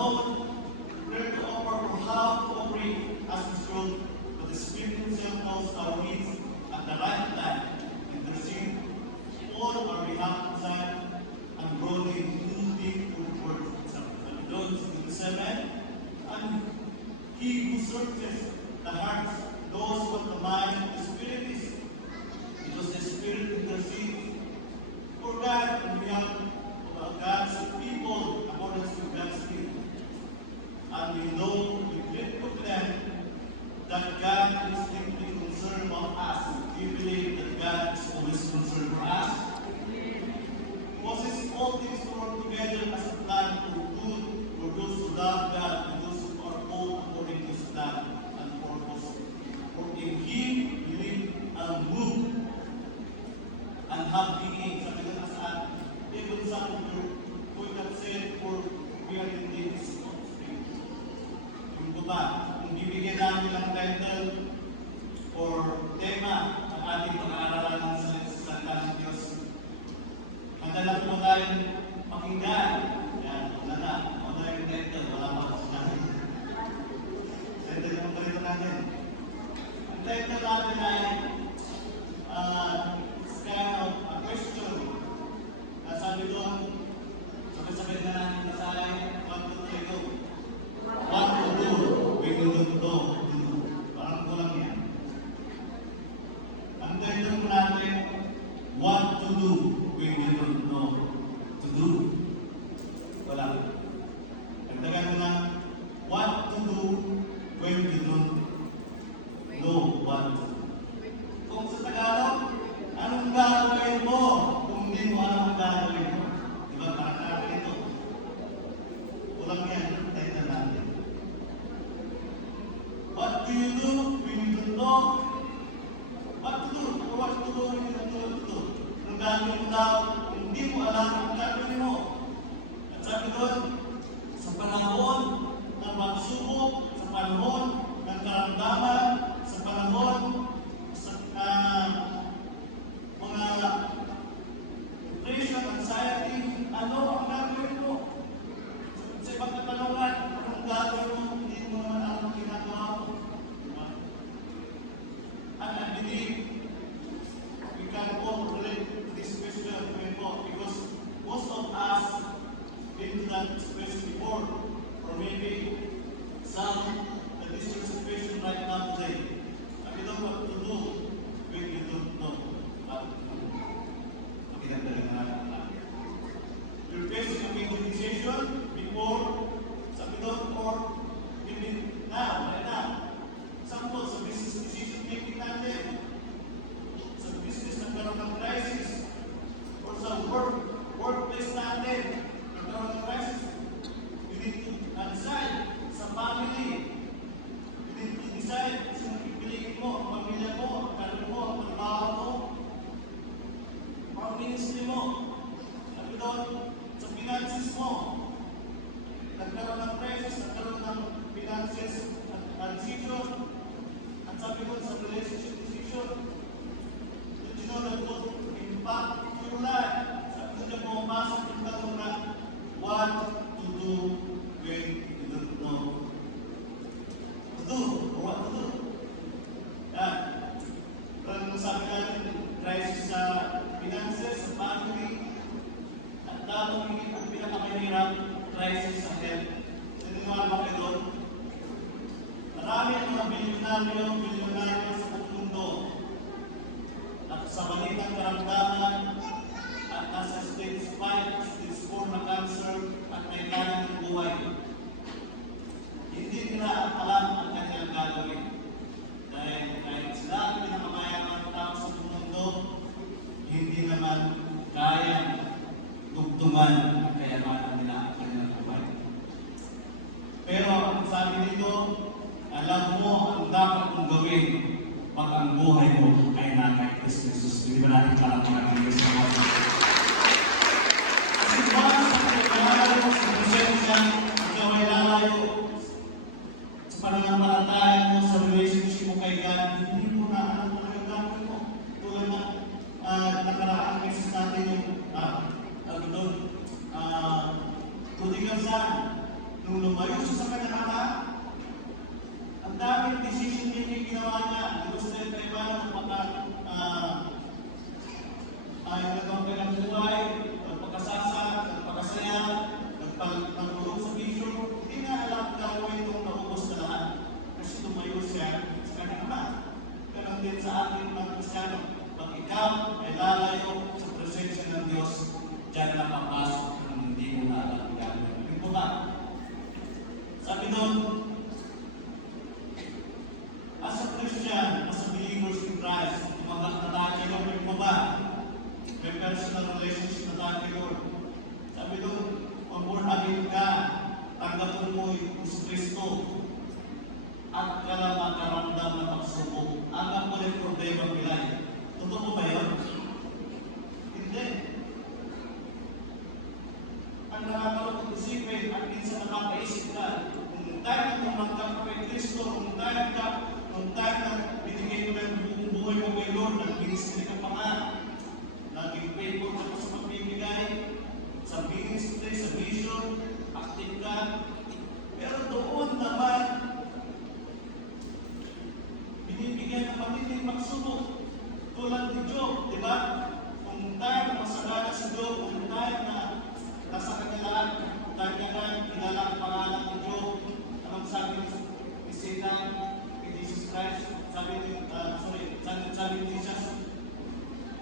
know where to offer or how to operate as this world, but the Spirit Himself knows our needs at the right time. Intercede all our behalf inside and groaning too deep for words. And John 7, and He who searches the hearts knows what the mind of the Spirit is, because the Spirit intercedes for God on behalf of God's people according to God's will. And we know with great confidence that God is deeply concerned about us. We believe that God is always concerned for us. Causes all things to work together as a plan for good for those who love God and those who are called according to His plan and purpose. For in Him we live and move and have being. Sabi ko na saan, even some of you could have said, for we are indeed His offspring. Yung ba, kung bibigyan namin ng title or tema ng ating pag-aaralan sa salita ng Diyos, madala po tayong pakinggan. Yan, wala yung title, wala pa kasi natin. Sente naman ganito natin. Ang title natin ay it's kind of a question. Sabi doon, sabi na natin basahin, what to do? What to do when you don't know? Parang kulang yan. Ang title mo natin, what to do when you don't know to do? Wala. Nagdagan mo na, what to do when you don't know what to do? Kung sa Tagalog, anong gagawin mo kung hindi mo alam ang gagawin mo? Diba? Parang ito. Kulang yan. Tayo na natin. What do you do when you don't know what to do? Or what to do when you don't know what to do? Anong gagawin mo daw kung hindi mo alam ang gagawin mo? At sabi doon, sa panahon ng pagsubok, sa panahon ng karamdaman, sa panahon mga depression, anxiety, ano ang gagawin mo? Sa ibang katanungan, anong gagawin mo? Hindi mo naman alam ang ginagawa mo. And I believe we can all relate to this question because most of us been to that situation before, or maybe some that is your situation right now today. And we don't know what to do when you don't know what to do. You're facing a major decision before, sabi doon, or maybe now, right now. Example, sa business decision making natin, sa business nagkaroon ng crisis, or sa workplace natin, nagkaroon ng crisis, you need to decide sa family, you need to decide sa pipiliin mo, ang pamilya mo, ang karoon mo, ang trabaho mo, ang ministry mo. Sabi doon, sa finances mo, nagkaroon ng crisis, nagkaroon ng finances at decision. At sabi doon sa relationship decision, did you know that would impact your life? Sabi doon yung pumapasok yung tanong na what to do when you don't know to do, or what to do. Yan. Parang sabi natin, crisis sa finances, sa family, at lalong hindi ang pinakamahirap, crisis sa health. Naniniwala ba kayo doon? Marami ang mga bilyonaryo sa buong mundo at sa balitang karamdaman at nasa stage 5, stage 4 na cancer at may kanin ng buhay. Hindi nila alam ang kanilang gagawin. Dahil kahit sila ang pinakamayamang tao sa buong mundo, hindi naman kayang tugtungan ang kayamanan nila ang kanilang buhay. Pero ang sabi nito, alam mo ang dapat mong gawin pag ang buhay mo ay nasa Kristo Jesus. Hindi ba natin palakpakan ng Diyos sa mga? Kasi once na pinagkakaroon mo sa presensya, ikaw ay lalayo sa pananampalataya mo sa relationship mo kay God, hindi mo na alam ang gagawin mo. Tulad na nakaraang beses natin yung prodigal son. Nung lumayo siya sa kanyang ama, ang daming decision making ginawa niya. Gusto niya kay paano ay nagpapay ng buhay, nagpakasasa, nagpakasaya, nagpagulong sa bisyo. Hindi na alam gagawin itong naubos na lahat. Kasi lumayo siya sa kanyang ama. Ganon din sa ating mga Kristyano. Pag ikaw ay lalayo sa presensya ng Diyos, diyan na papasok ng hindi mo na alam gagawin. Ito ba? Sabi doon, as a Christian, as a believers in Christ, mga natake Lord, mo ba? May personal relationship na natake Lord. Sabi doon, kung born again ka, tanggapin mo yung Kristo at ka lang makaramdam na pagsubok. Anggap mo rin problema ng bilay. Totoo ba yun? Hindi. Ang nakakalungkot isipin at minsan nakakaisip ka, kung tayo na tumanggap ka kay Kristo, kung tayo na binigay mo ng buong buhay mo kay Lord, nag-ministry ka pa nga, naging faithful ka sa pagbibigay, sa ministry, sa vision, active ka. Pero doon naman, binibigyan ng pamilya pagsubok. Tulad ni Job, di ba? Kung tayo na masagana si Job, kung tayo na nasa kanilaan, tayo na kinala ang pangalan ni Job, anong sabi ni Satan, ni Jesus Christ, sabi ni Jesus,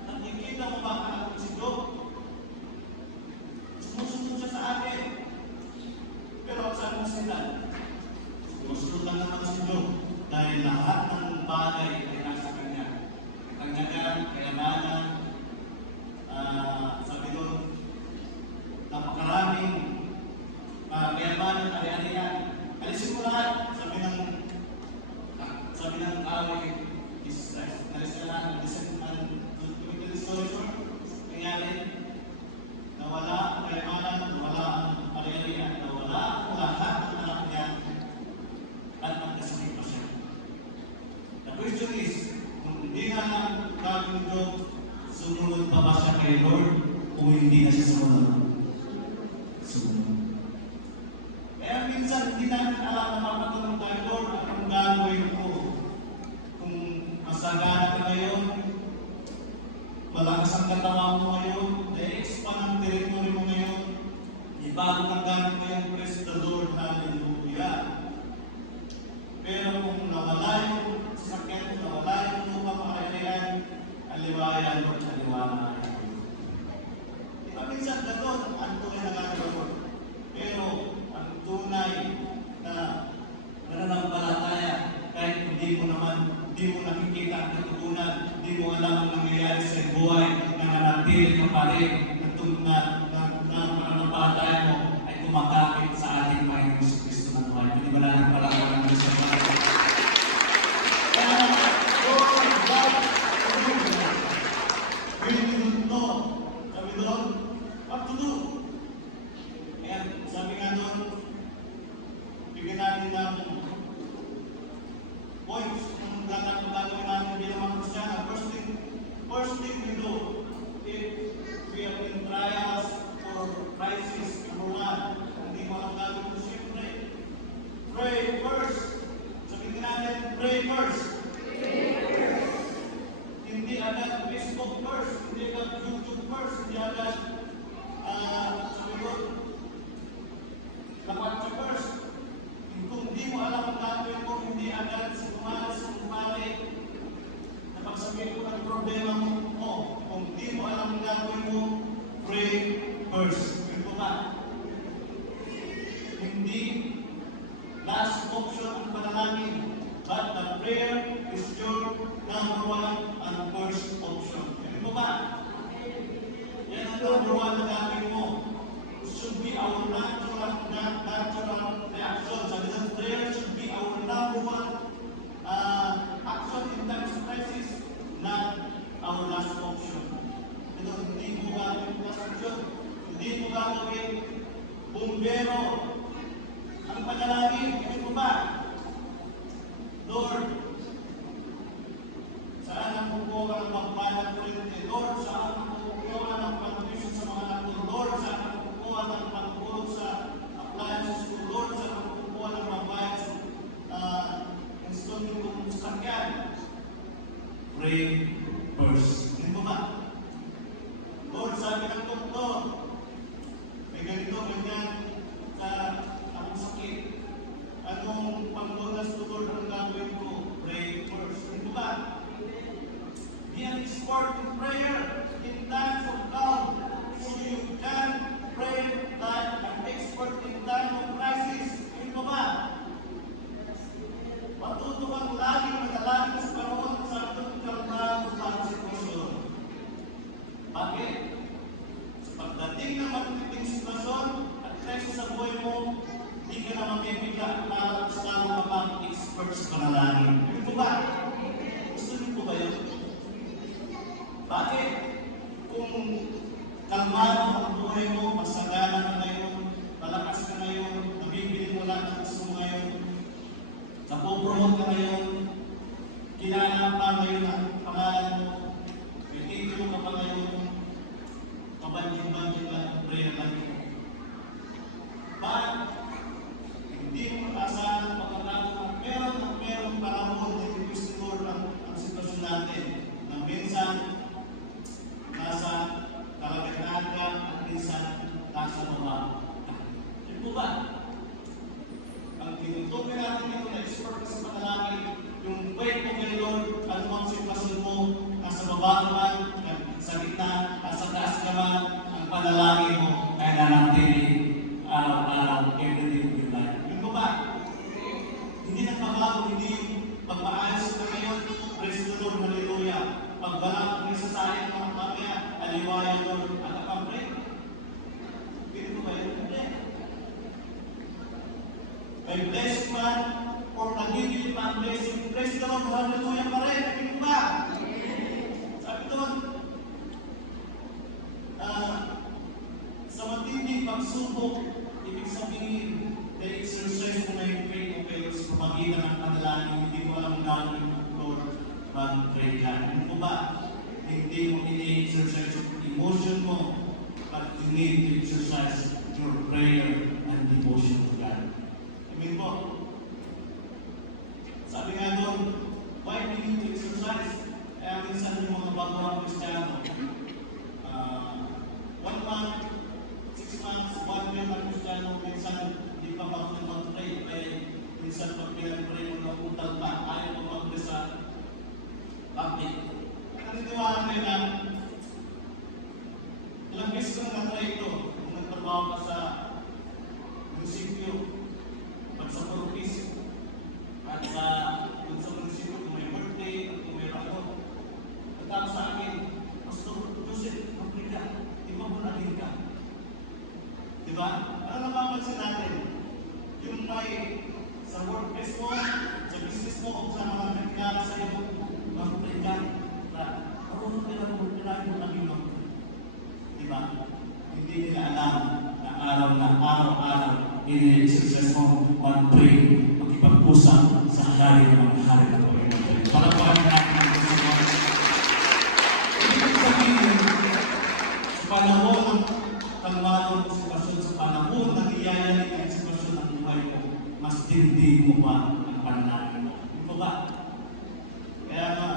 nakikita mo ba ang si Job? Sumusunod siya sa akin. Pero ang sabi ni Satan, sumusunod lang naman si Job, dahil lahat ng bagay ay nasa kanya. Kaganyagan, kayamanan, sabi doon, napakaraming kayamanan, ari-arian. Alisin mo lahat, sabi ng away, Jesus Christ. Alisin na lahat, tumitil story short, nangyari, nawala ang kayamanan, nawala ang ari-arian, nawala ang lahat ng anak niya, at magkasakit pa siya. The question is, kung hindi na lang gagawin Job, sumunod pa ba siya kay Lord o hindi na siya sumunod? Sumunod. Kaya minsan hindi namin alam na mapatanong tayo, Lord, anong gagawin ko? Kung masagana ka ngayon, malakas ang katawan mo ngayon, na-expand ang territory mo ngayon, ibago ng gamit ngayon, praise the Lord, hallelujah. Pero kung nawala yung sakit, nawala yung lupa makakailan, aliwayan mo, aliwana. Diba minsan gano'n, ang tunay na gagawin. Pero ang tunay na nananampalataya, kahit hindi mo nakikita ang katutunan, hindi mo alam ang nangyayari sa buhay, nananatili ka pa rin, na pananampalataya mo ay kumakapit sa ating Panginoon sa Kristo ng buhay. Hindi ba natin palakaran ng Kristo? Sabi doon, what to do? Ayan, sabi nga doon, bigyan natin ng points kung gagawin natin bilang mga Kristiyano. First thing we do, if we are in trials or crisis, number one, hindi mo alam gagawin ko, siyempre, pray first. Sabihin natin, pray first. Hindi agad Facebook first, hindi agad YouTube first, hindi agad sabi ko, kapatsa first. Kung hindi mo alam ang gagawin mo, hindi agad sumali, napagsabihin ko ng problema mo, kung hindi mo alam ang gagawin mo, pray first. Ito ba? Hindi last option ang panalangin, but the prayer is your number one and first option. Ito ba? Yan ang number one na gagawin mo. It should be our natural reaction. Sabi ng prayer should be our number one action in times of crisis, not our last option. Ito, hindi mo gagawin last option. Hindi mo gagawin bumbero. Ang panalangin, ito ba? Lord, saan ang kukuha ng pagpalang kuryente? Lord, saan ang kukuha ng pag-tuition sa mga anak ko? Lord, saan ang kukuha ng pag-tulog sa appliances ko? Lord, saan may bigla, lalo ka pang expert sa panalangin. Yun po ba? Gusto niyo po ba yun? Bakit? Kung kalmado ang buhay mo, masagana ka ngayon, malakas ka ngayon, nabibili mo lang ang gusto mo ngayon, napopromote ka ngayon, kilala pa ngayon ang pangalan mo, may titulo ka pa ngayon, mabanjing-banjing lang ang prayer life mo. Bakit? Hindi mo asahan ang pagkakataon na meron panahon na i-request ni Lord ang sitwasyon natin na minsan nasa kalagitnaan ka at minsan nasa baba. Yun po ba? Ang tinutukoy natin dito na expert sa panalangin, yung wait mo kay Lord, ano ang sitwasyon mo, nasa baba ka man, sa gitna, nasa taas ka man, ang panalangin mo ay nanatili araw-araw, everyday of your life. Yun po ba? Hindi nagbabago, hindi yung pagmaayos ka ngayon, praise the Lord, hallelujah. Pag wala kang isasayang mga mamaya, aliwaya Lord, at kapapre. Hindi po ba yun? Hindi. May blessed man, or nagiging man blessing, praise the Lord, hallelujah pa rin. Hindi po ba? Sabi doon, sa matinding pagsubok, ibig sabihin, na-exercise mo na yung faith mo kayo sa pamagitan ng panalangin, hindi mo alam gagawin mo, Lord, mag-pray ka. Ano po ba? Hindi mo ini-exercise yung emotion mo, but you need to exercise your prayer and devotion to God. Amen po? Sabi nga doon, why do you need to exercise? Kaya minsan yung mga bagong Kristiyano, 1 month, 6 months, 1 year na Kristiyano, minsan hindi pa marunong mag-pray. Kaya minsan pag pinag-pray mo ng utal pa, ayaw mo mag-pray sa public. Naniniwala kayo na ilang beses ko na-try ito kung nagtrabaho ka sa munisipyo, at sa purpose, at sa munisipyo kung may birthday, at kung may rakot. At sa akin, Pastor Joseph, mag-pray ka. Di ba mo naging ka? Diba? Ano napapansin natin? Yung may sa workplace mo, sa business mo, kung saan mga nagkakala sa iyo, mag-pray ka. Marunong nila mo, pinagin mo naging mag-pray. Diba? Hindi nila alam na araw-araw, ini-exercise mo, mag-pray, magkipag-usap sa hari ng mga hari ng Panginoon. Palagpakan natin ang gusto mo. Ibig sabihin, sa panahon ng kalmadong sitwasyon, sa panahon ng iyayanin ang sitwasyon ng buhay mo, mas tindig mo pa ang panalangin mo. Ito ba? Kaya nga,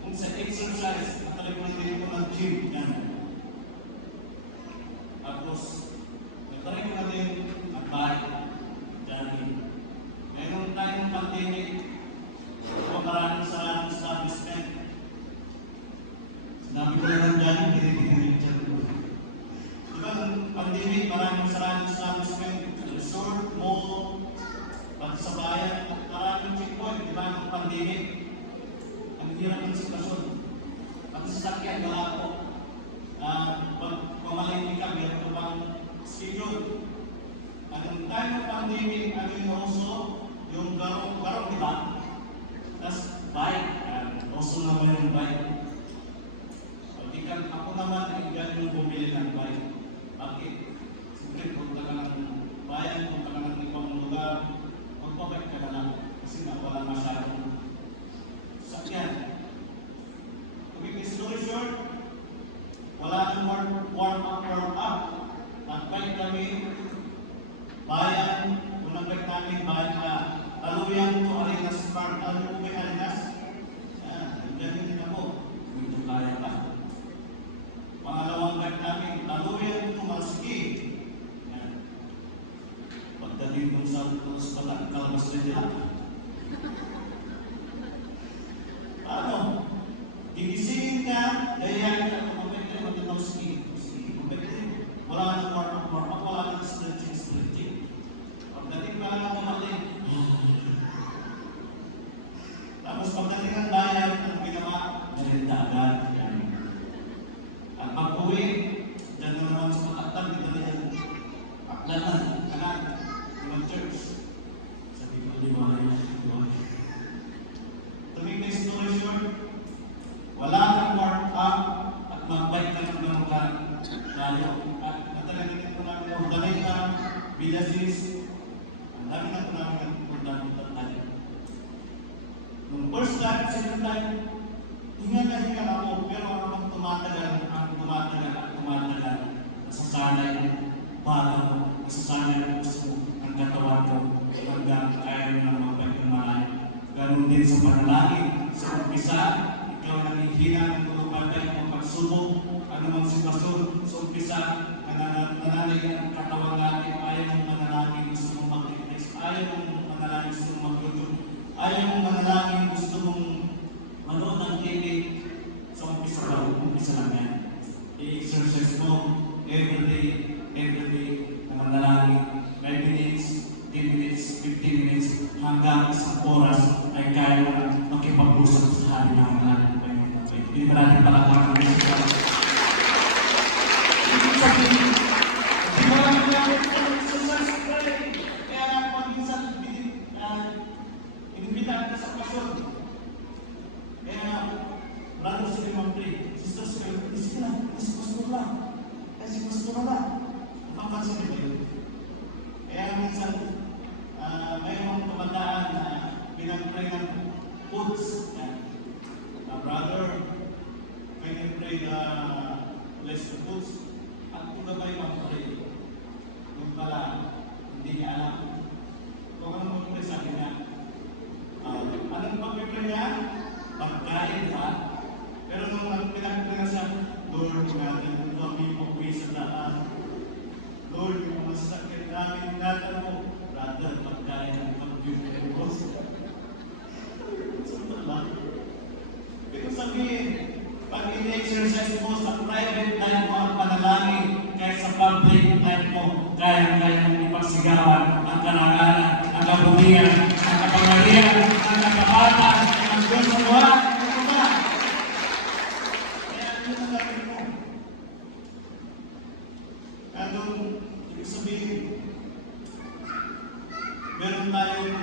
kung sa exercise, natalipan din ko ng gym, yan. Tapos, nagtaray ko na din ang bike, jogging. Mayroon tayong pandemic, o maraming saraming establishment. Sinabi ko na ng jogging, kinikinig dyan ko. Diba, pandemic, maraming saraming establishment, resort, mall, pati sa bayan, maraming checkpoint, diba, ng pandemic. Ang hirap ng sitwasyon. At sa sakyan, wala po. Pag mamalingki ka, meron ko bang schedule. At ang time ng pandemic, ano yung also, yung garong, diba? Tapos, bike, also naman yung bike. Pag ako naman, ay galing yung bumili ng bike. Bakit? Siyempre, punta ka ng bayan, punta ka ng ibang lugar, magpabike ka na lang. Kasi nga, wala masyadong sakyan. To make this story short, wala nang warm up. Nag-bike kami, bayan, unang bike namin, bayan ka, Taluyan to Arenas Park, alam mo may Arenas? Ganyan din ako, medyo kaya pa. Pangalawang bike namin, Taluyan to Malski. Pagdating kong sa hospital, kalmas na nila. Paano? Gigisingin ka, gayahin ka, kumabit ka, mag-Malski. Wala nang warm up, wala nang stretching. Pagdating pa lang kumatin, tapos pagdating ang bayan, ang ginawa, narinda agad. At pag-uwi, dyan na naman sa makatag, dito na yan. Akdanan, kanan, ibang church. villages, ang dami nagpunta tayo. Nung first time, second time, hinga na hinga ako, pero ang tumatagal, nasasanay ang baga mo, nasasanay ang gusto ang katawan ko, hanggang kaya mo ng mapagkumalay. Ganun din sa panalangin, sa umpisa, ikaw nanghihina ng tulupagay o pagsubok, anumang sitwasyon, sa umpisa, nananalig ang katawan natin, ayaw mong manalangin, gusto mong mag-reflex, ayaw mong manalangin, gusto mong mag-YouTube, ayaw mong manalangin, gusto mong manood ng TV, sa umpisa lang yan. I-exercise mo, everyday, na manalangin, 5 minutes, 10 minutes, 15 minutes, hanggang isang oras ay kaya mo makipag-usap sa hari ng mga hindi ba natin palakang ng isa? Ibig sabihin, hindi mo lang exercise pray. Kaya pag minsan, inimbitahan ka sa pasyon. Kaya, lalo sila mag-pray. Sisters kayo, isip na, si pastor lang. Si pastor na lang. Napapansin nyo yun. Kaya minsan, mayroong kabataan na pinag-pray ng foods. Brother, when you pray the blessed foods, at kung gabay mag-pray, kung pala, hindi niya alam. Kung anong mag-pray sa akin niya, anong mag-pray niya? Pagkain, ha? Pero nung pinag-pray na siya, Lord, natin, kami po sa daan. Lord, yung mga sakit namin natin mo, brother, pagkain ng computer mo. Saan lang? Ito sabihin, pag in-exercise mo sa private life mo ang panalangin, kaya sa public life mo, kaya mong ipagsigawan ang karangalan, ang kabutihan, ang kapangalian, ang nakabata, ang Diyos sa buwan. Ito ba? Kaya ano na gawin mo? Anong ibig sabihin? Meron tayong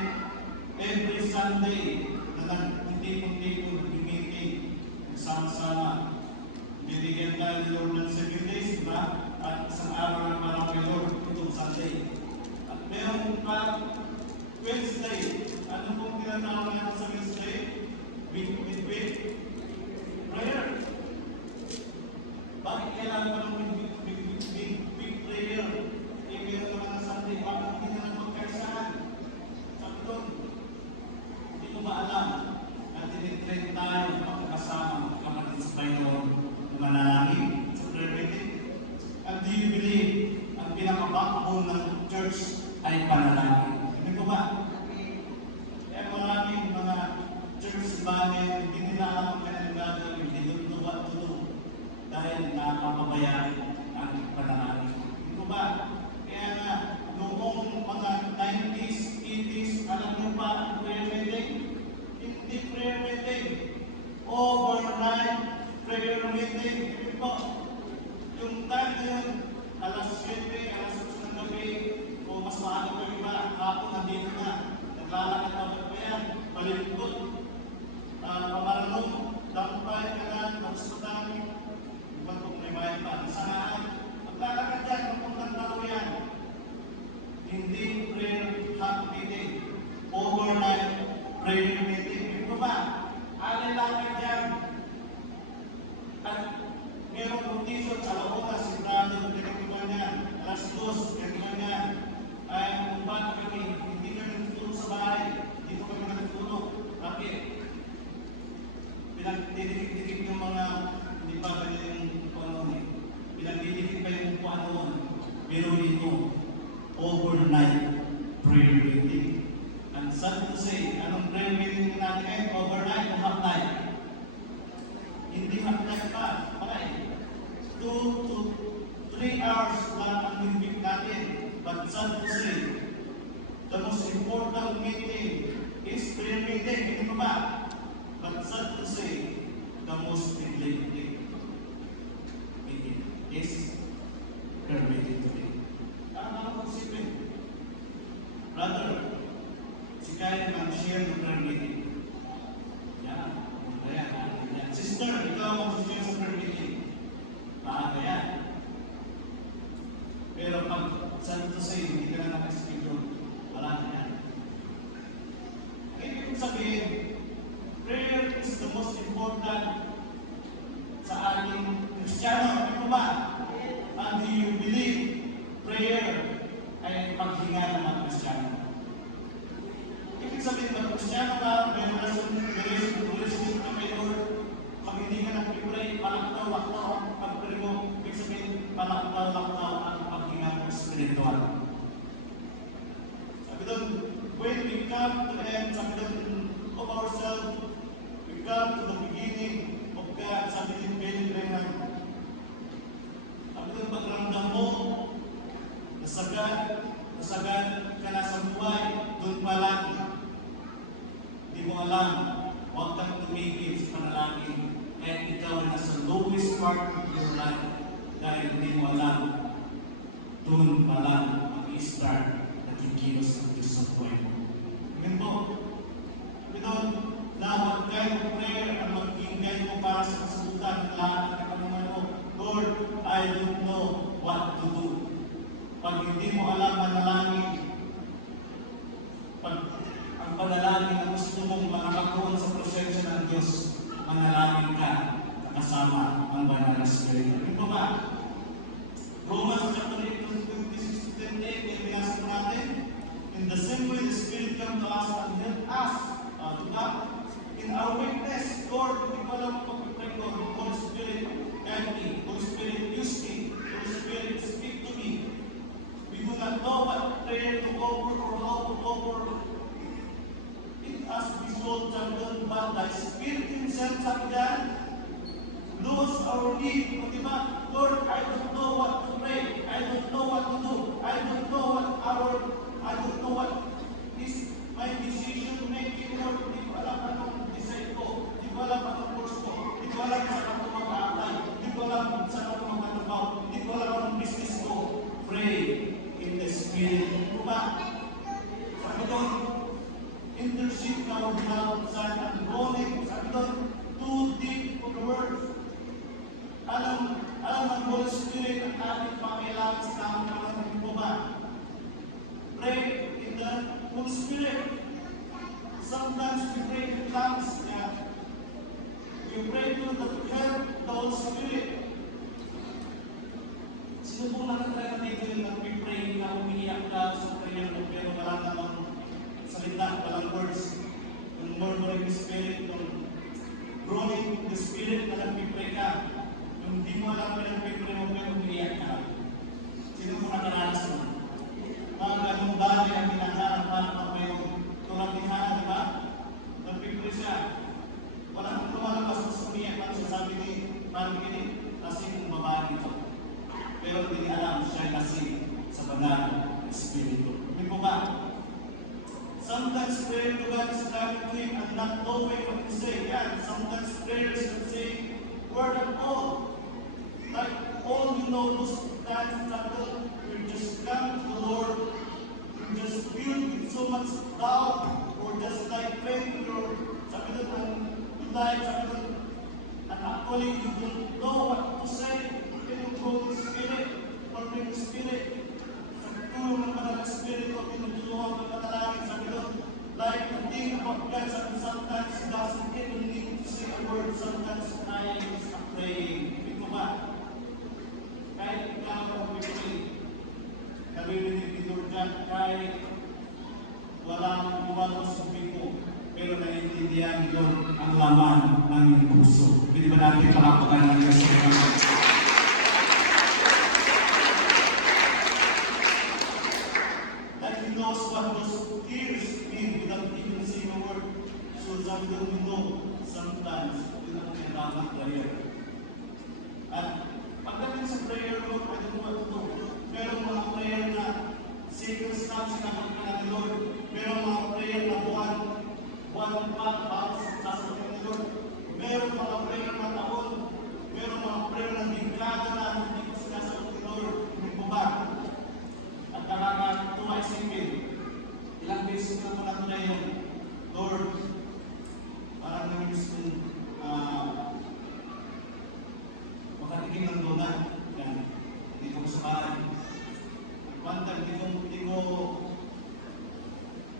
every Sunday na nagtipon-tipon, meeting, sama-sama. Binigyan tayo ni Lord ng 7 days, diba? At isang araw ng parang kay Lord, itong Sunday. At meron pa Wednesday. Ano pong tinatawag natin sa Wednesday? Week prayer. Bakit kailangan pa ng week prayer? Eh, meron naman ng Sunday, bakit hindi na lang magkaisahan? Sabi doon, hindi ko maalam. At tinitrain tayo magkakasama, magkakaroon sa Panginoon, manalangin sa prayer meeting. And do you believe ang pinaka-backbone ng church ay panalangin? Hindi ko ba? Kaya maraming mga church bagay, hindi nila alam ang kanilang gagawin, hindi tulong dahil napapabayaan ang panalangin. Hindi ko ba? Kaya nga, noong mga 90s, 80s, alam niyo pa ang prayer meeting? Hindi prayer meeting. Overnight prayer meeting. Hindi po. Yung time na yun, alas 7, alas 8 ng gabi, o mas maaga pa iba, hapon nandito na. Naglalakad na ba yan? Palibot. Pamaralong, dampay, kanan, magsutan. Iba kung may bayan pa. Nasaan? Maglalakad yan, mapuntang tao yan. Hindi prayer meeting. Overnight prayer meeting. Ito ba? Alilakad yan. At merong notisyon sa launa, sintado, pinagtuman yan. Alas 2, pinagtuman yan. Ay, kung ba't kami, hindi kami natutulog sa bahay. Dito kami natutulog. Bakit? Pinagdidinig yung mga, hindi pa ganyan yung kuanon eh. Pinagdidinig pa yung kuanon. Pero dito, overnight prayer meeting. And sad to say, anong prayer meeting natin ngayon? Overnight o half night? Hindi half night pa. Okay. 2 to 3 hours lang ang meeting natin. But sad to say, the most important meeting is prayer meeting. Hindi ba ba? But sad to say, the most neglected meeting is prayer meeting today. Ano ang isipin? Brother, si Kyle mag-share ng prayer meeting. Yan. Ayan. Sister, ikaw mag-share sa prayer meeting. Maaga yan. Pero pag sad to say, hindi ka na Kristiyano ka, may relationship ka kay Lord, pag hindi ka nag-pray, palaktaw-laktaw ang pag-pray mo, ibig sabihin, palaktaw-laktaw ang paghinga mo spiritual. Sabi doon, when we come to the end, sabi doon, of ourselves, we come to the beginning of God, sabi din Billy Graham. Sabi doon, pagramdam mo, nasagad ka na sa buhay, doon pa lang. Hindi mo alam, huwag kang tumigil sa panalangin, kaya ikaw na sa lowest part of your life, dahil hindi mo alam, doon pa lang mag-i-start nakikilos ang Diyos sa buhay mo. Amen po. Sabi doon, na huwag kayo prayer ang mag-ingay mo para sa kasagutan ng lahat ng kapanungan mo. Lord, I don't know what to do. Pag hindi mo alam manalangin, pag ang panalangin na gusto mong makakaroon sa presensya ng Diyos, manalangin ka kasama ang banal na Espiritu. Ano ba? Romans chapter 8, 26-28, binasa natin. In the same way, the Spirit come to us and help us to God in our weakness. Lord, hindi ko alam pag-pray ko, Holy Spirit, guide me. Holy Spirit, use me. Holy Spirit, speak to me. We do not know what prayer to offer or how to offer it as we sold Jordan, but the Spirit Himself, sabi dyan, knows our need. O diba? Lord, I don't know what to pray. I don't know what to do. I don't know what is my decision making. Lord, hindi ko alam anong decide ko. Hindi ko alam anong course ko. Hindi ko alam saan ako mag-a-apply. Hindi ko alam saan ako mag-atrabaho. Hindi ko alam anong business ko. Pray in the Spirit. Diba? Sabi doon, intercede now without sign and groaning. Sabi doon, too deep for the words. Alam ng Holy Spirit ang ating pangailangan sa tamang panahon mo ba? Pray in the Holy Spirit. Sometimes we pray in tongues. We pray to the help the Holy Spirit. Sino po nakatry natin yung nag-pray na umiiyak ka sa prayer mo pero wala namang salita, walang words. Yung murmuring Spirit, yung groaning the Spirit na nag-pray ka. Yung hindi mo alam na nag-pray mo pero umiiyak ka. Sino po nakaranas mo? Mga ganong bagay ang hinahanap para pag-pray tulad ni Hannah, di ba? Nag-pray siya. Walang lumalabas sa umiiyak lang siya. Sabi ni parang gini, kasi kung babae ito. Pero hindi alam siya kasi sa banal na Espiritu. Hindi po ba? Sometimes prayer to God is coming to Him and not knowing what to say. Yeah, sometimes prayer is to say word at all. Like all you know, those times struggle, you just come to the Lord, you just feel with so much doubt, or just like praying to your, sabi doon, sabi doon, and actually you don't know what to say. Holy Spirit, Holy Spirit, sa tulong ng Banal na Espiritu, tinutulungan ng panalangin, sabi doon, like the thing about God, sometimes He doesn't even need to say a word, sometimes I is praying. Ito ba? Kahit ikaw ang pipili, narinig ni Lord God, kahit walang umalos sa mo, pero naiintindihan ni Lord ang laman ng iyong puso. Hindi ba natin palapakan ng Diyos? Knows what those tears mean without even saying a word. So sabi doon mo know, sometimes, yun ang kailangan prayer. At pagdating sa prayer mo, I don't know what to do. Merong mga prayer na single stop sinabag ka na ni Lord. Merong mga prayer na buwan pa, sasabihin ni Lord. Merong mga prayer na taon. Merong mga prayer na dekada na hindi ko sinasagot ni Lord. Hindi ko ba? At nakakatuwa isipin, ilang beses ko na tunay yun, Lord, parang nangis kong makatikim ng donut. Hindi ko sa bahay. One time, hindi ko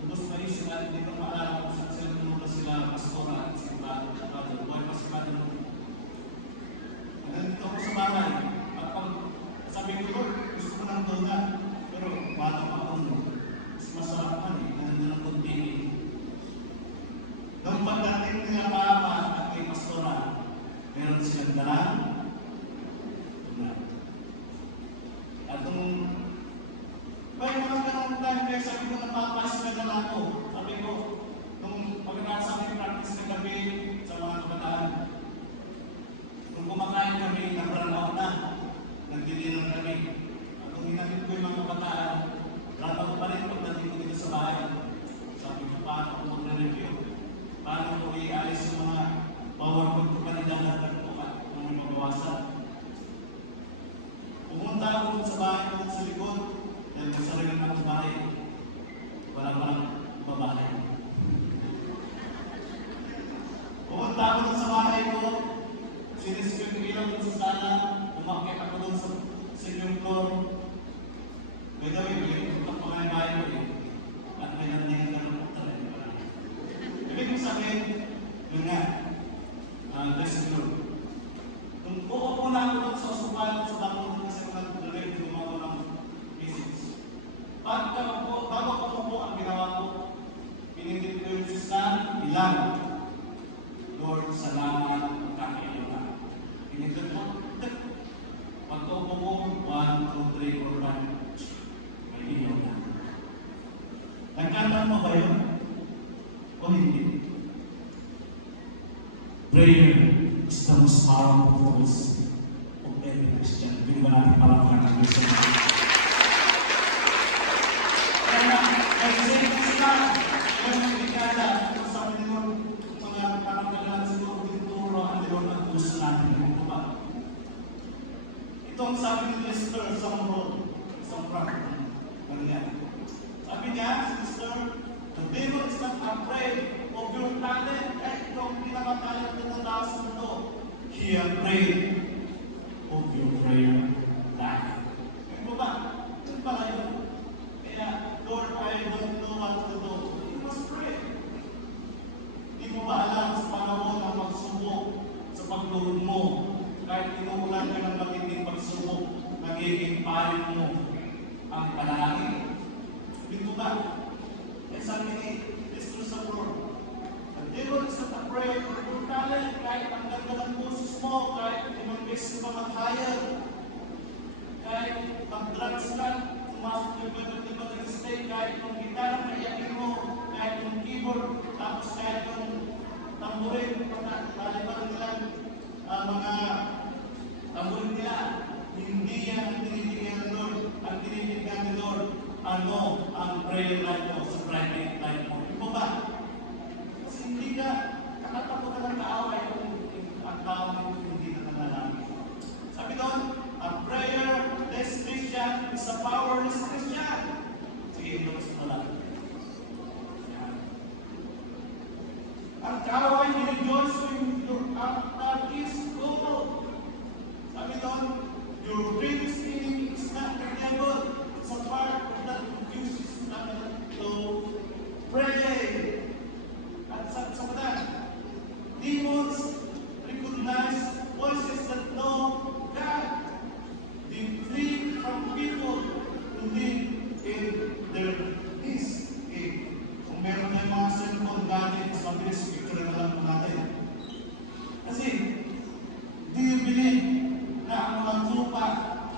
ubos pa rin sila, hindi ko maalala kung saan sila nunod sila pastora at sila buhay pa sila nunod. Nandito ako sa bahay. At pag sabi ko, Lord, gusto ko ng donut. Pero bata pa ako, mas masarap man eh, nandun ng konti. napapasya na lang ako. Sabi ko, nung pagkatapos aking practice ng gabi sa mga kabataan, nung kumakain kami, nag-run out na, nagdidinner kami. At kung hinanip ko yung mga kabataan, run out pa rin pagdating ko dito sa bahay. Sabi ko, paano ko mag-review? Paano ko i-alis yung mga powerpoint ko pa nilalagdag ko at kung may mabawasan? Pumunta ako sa bahay ko sa likod, dahil may sarili ng bahay. Wala palang babahay. Pumunta ako sa bahay ko, sinisipin ko ilang sa sala, umakit ako doon sa second floor. By the way, may pumunta pa nga bahay ko eh. At may nandiyan na rin talaga. Ibig kong sabihin, yun nga, lesson learned. Nung uupo na ako doon sa usupan, sa bakong kasi nag-relate yung mga walang physics. Bago ako po ang ginawa ko, pinindit ko yung sistan, ilan. Lord, salamat, pagkakailo na. Pinindit ko, pagkaupo ko, 1, 2, 3, 4, 5, may ilaw na. Nagkataon mo ba yun? O hindi? Prayer is the most powerful tools of every Christian. Hindi ba natin palakpakan ang Christian? Kaya, nag-save sila. Kaya nagkikala, kung sabi nyo, mga karanggalan siguro, tinturo, ang Lord ang gusto natin. Ito ba? Ito ang sabi ni Lester Sumrall, sabi niya, Sister, the devil is not afraid of your talent. Kahit itong pinakatalent ng tao sa mundo, he afraid of your prayer life. Kaya ba? Ito pala yun. Kaya, Lord, I don't know what to do. You must pray. Hindi mo ba alam sa panahon ng pagsubok sa pagluhod mo, kahit inuulan ka ng magiging pagsubok, nagiging parin mo ang panalangin. Hindi mo ba? Kaya sabi ni Mr. Samuel, the devil is not afraid of your talent, kahit ang ganda ng boses mo, kahit limang beses pa mag-hire, kahit mag-drugs ka, tumasok yung iba't ng state, kahit yung gitara, kayakin mo, kahit yung keyboard, tapos kahit yung tamburin, kalipan nila, mga tamburin nila, hindi yan ang tinitingnan ng Lord. Ang tinitingnan ng Lord, ano ang prayer life mo sa private life mo. Ito ba? Kasi hindi ka nakatapo ka ng kaaway kung ang tao mo hindi na nanalangin. Sabi doon, a prayerless Christian is a powerless Christian. Sige, ito kasi pala. Ang kaaway, rejoice when your altar is full. Sabi doon, your greatest enemy is not the devil. It's a part of that confuses to pray. At sa kanan, demons recognize voices that know God. They flee from people who live in their peace. Kung meron tayong mga cellphone dati, mas mabilis, picture na lang po natin. Kasi, do you believe na ang mga trupa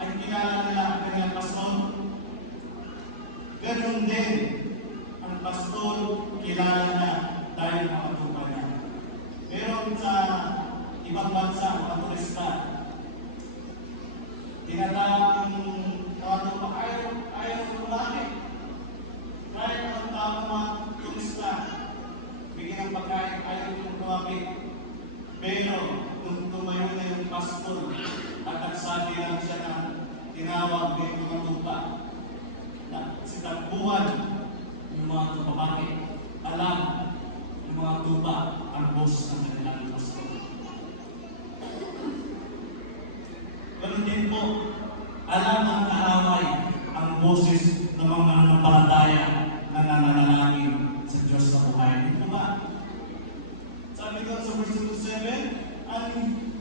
ay kilala nila ang kanyang pastor? Ganon din, ang pastor kilala na dahil mga trupa niya. Meron sa ibang bansa, mga turista, tinatawag ng mga trupa, ayaw lumaki. Kahit ang tao mga turista, bigyan ng pagkain, ayaw lumaki. Pero, kung tumayo na yung pastor, at nagsabi lang siya na tinawag ng mga tupa na sitakbuhan yung mga tupa. Bakit? Alam yung mga tupa ang boss ng kanilang pastor. Ganun din po, alam ng kaaway ang boses ng mga mananampalataya na nananalangin sa Diyos na buhay. Ito ba? Sabi doon sa verse 7, and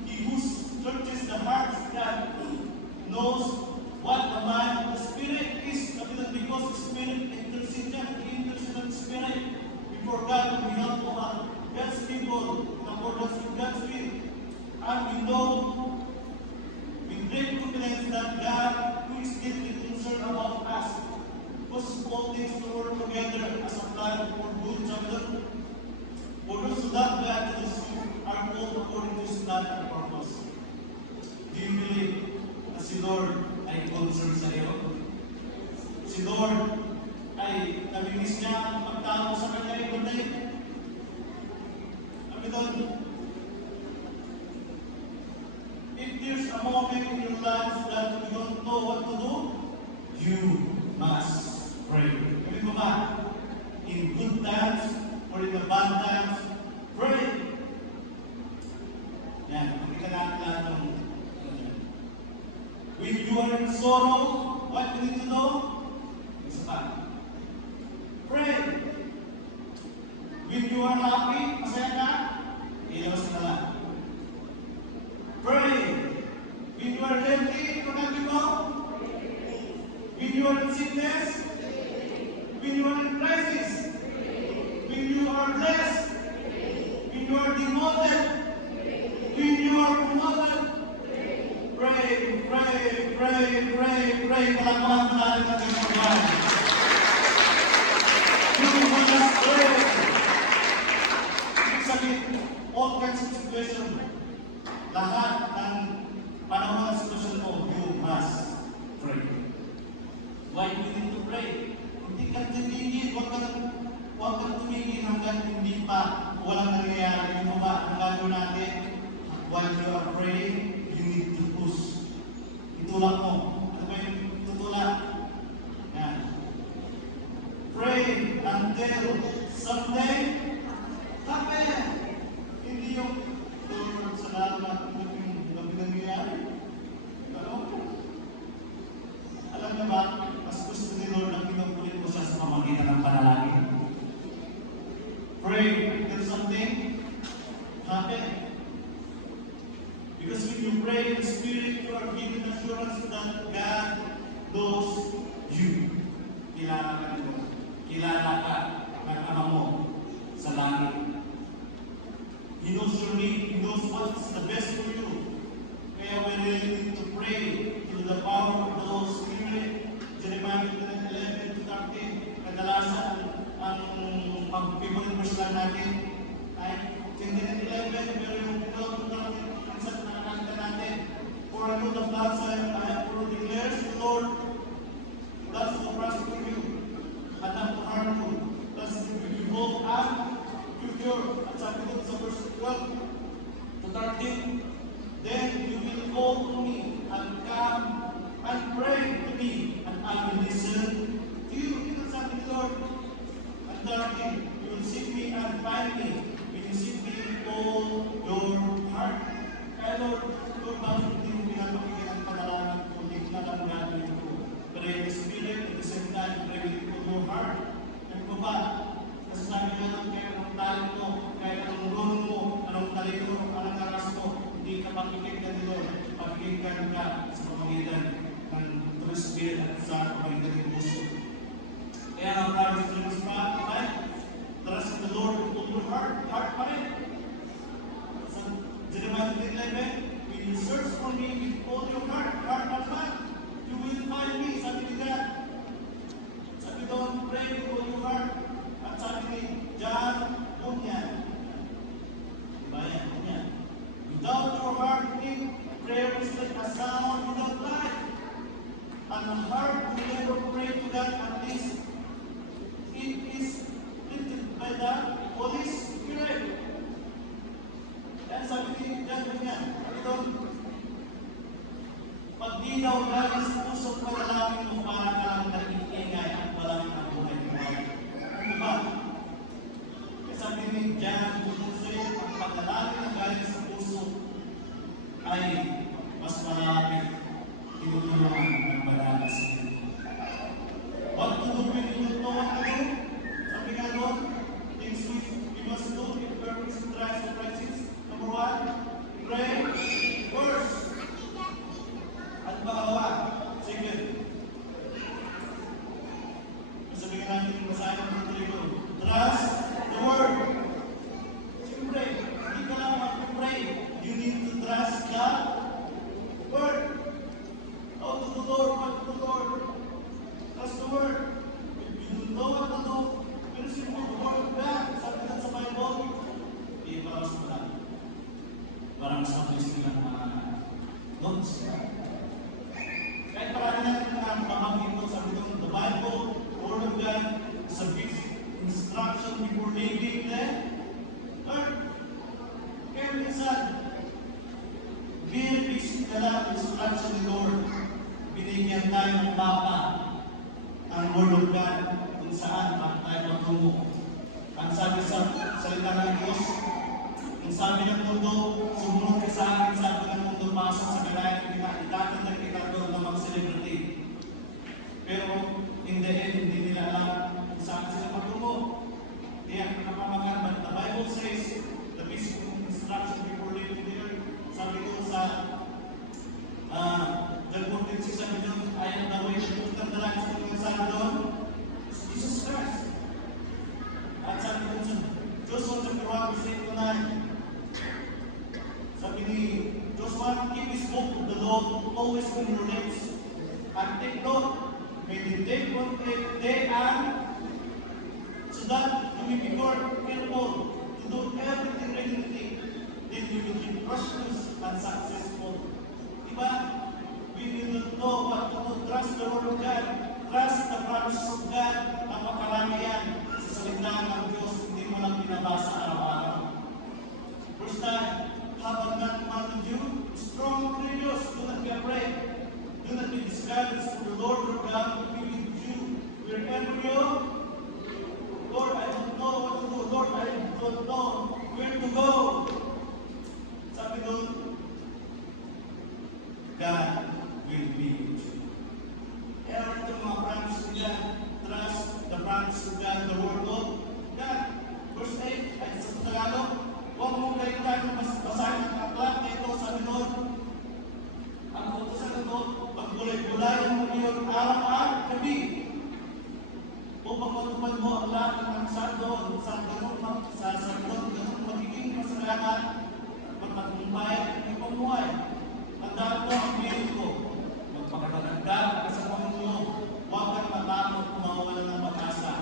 he who searches the hearts that knows what the mind of the Spirit is. Sabi doon, because the Spirit intercedes of the Spirit before God on behalf of God's people in accordance with God's will. And we know with great confidence that God who is deeply concerned about us, because all things to work together as a plan for good, sabi doon. For those who love God, those who are called according to His plan and purpose. Do you believe na si Lord ay concerned sa iyo? Si Lord ay nabibis niya ang pagtawag sa kanya ay bunay. Sabi doon, if there's a moment in your life that you don't know what to do, you must pray. Sabi ko ba? In good times or in the bad times, pray. Yan, makikita natin lahat ng when you are in sorrow, what you need to know? Isa pa. Pray. When you are happy, masaya ka, ilabas ka lang. Pray. When you are healthy, pagkakit mo. When you are in sickness, when you are in crisis, when you are blessed, when you are demoted, when you are promoted, pray, pray, pray, pray, pray. Palakpakan mo natin ang Diyos ng you must pray. Ibig sabihin, all kinds of situation, lahat ng panahon ng sitwasyon mo, you must pray. Why do you need to pray? Hindi ka tumingin, huwag kang tumingin hanggang hindi pa walang nangyayari. Yung ba, ang gagawin natin, while you are praying, you need to push. Itulak mo. Ano ba yung tutulak? Yan. Pray until someday happen. Hindi yung sa lahat ng nangyayari. Ano? Alam niyo ba, mas gusto ni Lord na pinupulit mo siya sa pamagitan ng panalangin. Pray until something happen. Because when you pray in the Spirit, you are given assurance that God knows you. Kilala ka nito. Kilala ka ng Ama mo sa langit. He knows your need. He knows what is the best for you. Kaya we really need to pray through the power of the Holy Spirit. Jeremiah 11:13. Kadalasan ang pag-favorite verse lang natin ay 10:11. Pero yung pinag minsan nakakita natin. For I know the plans I have for declares the Lord. That's the prosper you. At ang harm you. That's the hope and future. At sabi doon sa verse 12 to 13, then you will call to me and come and pray to me, and I will listen to you. Ito sabi ni Lord. At 13, you will seek me and find me when you seek me with all your heart. Kaya Lord, bakit hindi mo pinapakinggan ang panalangin ko, hindi ko nalang ko. Pray in the Spirit, at the same time, pray with all your heart. Ano ko ba? Kasi sabi nga lang, kaya anong talent mo, kaya anong runong mo, anong talento, anong aras mo, hindi ka pakikinggan ni Lord. Pakikinggan ka sa pamagitan ng Holy Spirit at sa pamagitan ng puso. Kaya ang promise to this pa, right? Trust in the Lord with all your heart pa rin. Sa Jeremiah 11, when you search for me with all your heart naman, you will find me, sabi ni God. Sabi doon, pray with all your heart. At sabi ni John Bunyan, diba yan, Bunyan? Without your heart, prayer is like a sound without life. And the heart will never pray to God unless it is lifted by the Holy Spirit. Yan sabi ni John Bunyan, sabi doon, pag di daw galing sa pusong panalangin mo, para ka lang nag-iingay at walang nabuhay mo. Ano ba? Kaya sabi ni John Bunyan, ang panalangin na galing sa puso ay mas malapit tinutulungan ng banal sa iyo. What to do when you don't know what to do? Sabi nga doon, things we must do if we are in trials and crisis. Number 1, pray first. At pangalawa, second. Sabi nga natin, masahin ang tuloy ko. Trust the Word. ma-establish nilang mga notes. Kahit parang natin na mabanggit ko, sabi doon, the Bible, Word of God, is a basic instruction before leaving the earth. Kaya minsan, very basic na lang instruction ni Lord. Binigyan tayo ng Papa, ang Word of God, kung saan tayo matungo. Ang sabi sa salita ng Diyos, ang sabi ng mundo, sumunod ka sa akin, sabi ng mundo, pasok sa kalayan ng kita, itatanda kita doon na mag-celebrity. Pero, in the end, hindi nila alam kung saan sila matungo. Kaya, kapamagan, but the Bible says, the basic instruction before leaving the earth, sabi ko sa John 14:6, sabi doon, I am the way, the truth, and the life, sabi doon, Jesus Christ. At sabi doon sa Joshua chapter 1, verse 8 to 9, sabi ni Joshua, keep this book of the law always on your lips, and take note, meditate on it day and so that you may be more careful to do everything regularly, then you will be prosperous and successful. Diba? We will know what to do. Trust the Word of God. Trust the promises of God. Napakarami yan sa salita ng Diyos. Hindi mo lang binabasa araw-araw. First time, have I not commanded you? Strong, courageous, do not be afraid. Do not be discouraged, for the Lord your God will be with you wherever you go. Lord, I don't know what to do. Lord, I don't know where to go. Sabi doon, God will be with you. Kaya ito mga promise of God, trust the promise of God, the word of God. Verse 8, ay sa Tagalog, huwag mong kayo basahin ng aklat, ito sabi doon, ang utusan ito, pagkulay-kulayan mo iyon araw-araw, gabi. Upang matupad mo ang lahat ng doon, sa ganun magiging masalamat, magpagpumpay at ipamuhay. Tandaan mo ang bilang ko, magpakatagdag ka sa Panginoon, huwag kang matakot kung mawala ng pag-asa.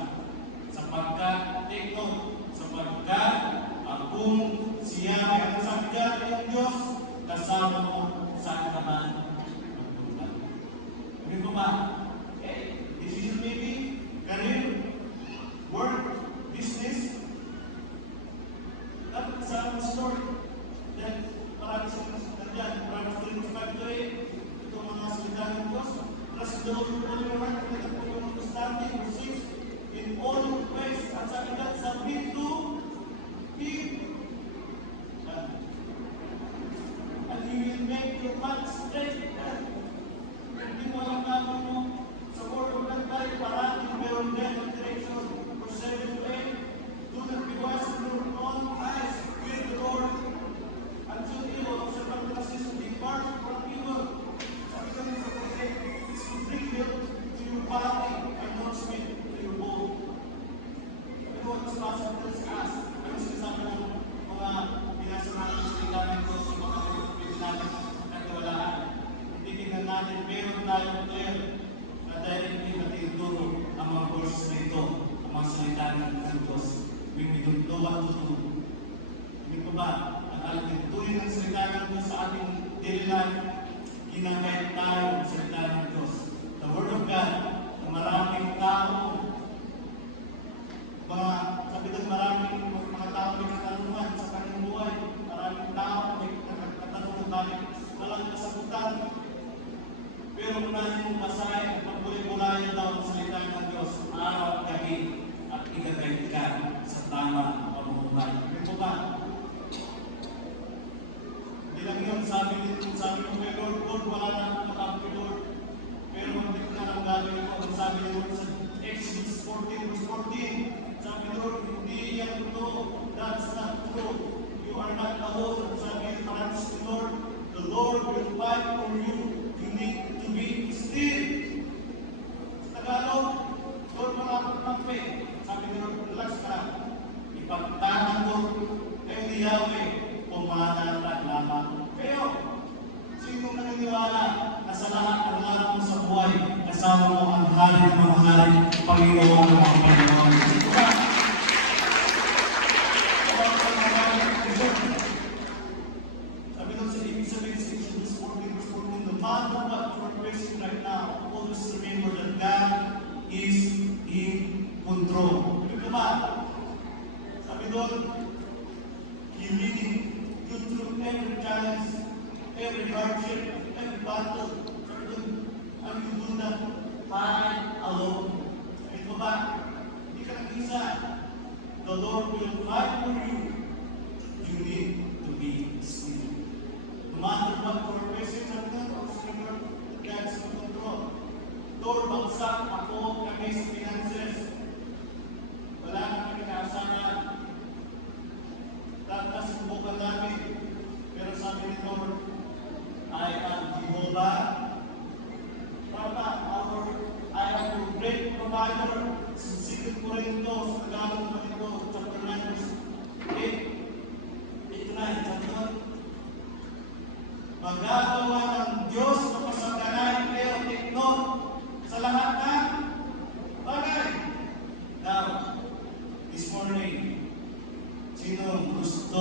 Sapagkat, take note, sapagkat akong siya ay ang sabigat ng Diyos, kasama mo saan ka man magpunta. Hindi ko ba? Okay, decision making, career, work, business. Dapat kasama ng story. Then, marami sa dyan, marami sa 3-5-8, ito mga salita ng Diyos. Trust the Lord with all your heart, and let all your understanding, verse 6, in all your ways, at sabi that, submit to Him. And He will make your path straight. Hindi mo alam namin mo, sa word of God tayo, parating meron din ang direction, verse 7 to 8, do not be wise in your own eyes, fear the Lord, until evil, sa pagkakasisyon, depart from evil. Sabi ko sa verse 8, this will bring health to your body and nourishment to your bone. You know what this passage tells us? Ano sinasabi ng mga pinasamahan ng salita ng Diyos, yung mga pwede natin nagkawalaan. Titignan natin, meron tayong clear na directly natituro ang mga verses na ito, ang mga salita ng Diyos. When we don't know what to do. Hindi ko ba? Ang tuloy ng salita ng Diyos sa ating daily life, ginagayat tayo ng salita ng Diyos. The Word of God, na maraming tao, sabi doon maraming mga tao may katanungan sa kanyang buhay, maraming tao may katanungan balik, walang kasagutan. Pero unahin mong basahin at pagbulit-bulayan daw ang salita ng Diyos, araw at gabi, at igagayat ka sa tamang pamumuhay. Ito ba? Hindi lang yun, sabi mo kay Lord, Lord, wala na akong matapos Lord. Pero hindi ko na lang gagawin ko. Ang sabi ni Lord sa Exodus 14, verse 14, sabi Lord, hindi yan ito. That's not true. You are not alone. Ang sabi ni Francis ni Lord, the Lord will fight for you. You need to be still. Sa Tagalog, Lord, wala akong magpe. Sabi ni Lord, relax ka. Ipagtahan mo kayo ni Yahweh. Pumanatag lamang kayo. Sino naniniwala na sa lahat ng araw mo sa buhay, kasama mo ang hari ng mga hari, Panginoon ng mga Panginoon. Sabi ng mo. Ibig ko ba? Sabi doon, He leading you through every challenge, every hardship, every battle. Sabi doon, and you do not fight alone. Ibig ko ba? Hindi ka nag-isa. The Lord will fight for you. You need to be still. No matter what your facing, sabi doon, God's in control. Lord, bagsak ako kami sa finances. Wala kami nakasahan. Subukan namin. Pero sabi ni Lord, I am Jehovah. Papa, I am your great provider. Sisikip ko rin ito sa Tagalog na ito. Chapter 9, verse 8. 8-9. Sabi doon, magagawa ng Diyos na pasangganan kayo, take note, sa lahat ng bagay. Now, this morning, sino gusto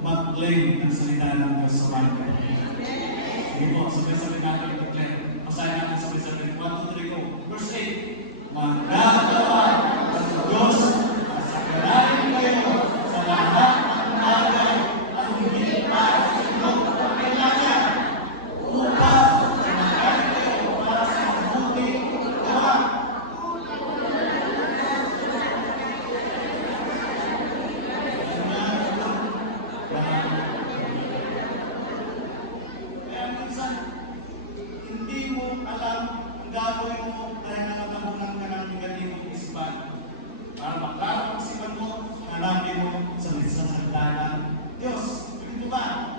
mag-claim ng salita ng Diyos sa mga? Hindi po, sabay-sabay natin mag-claim. Masahin natin sabay-sabay. 1, 2, 3, go. Verse 8. Magagawa ng Diyos na pasangganan kayo sa lahat ng bagay at hindi pa sino kailangan upang sumagay kayo para sa mabuti gawa. Kaya minsan, hindi mo alam ang gagawin mo dahil nakatabunan ka ng negatibong isipan. Para maklaro ang isipan mo, hanapin mo sa sandalan. Diyos, ito ba?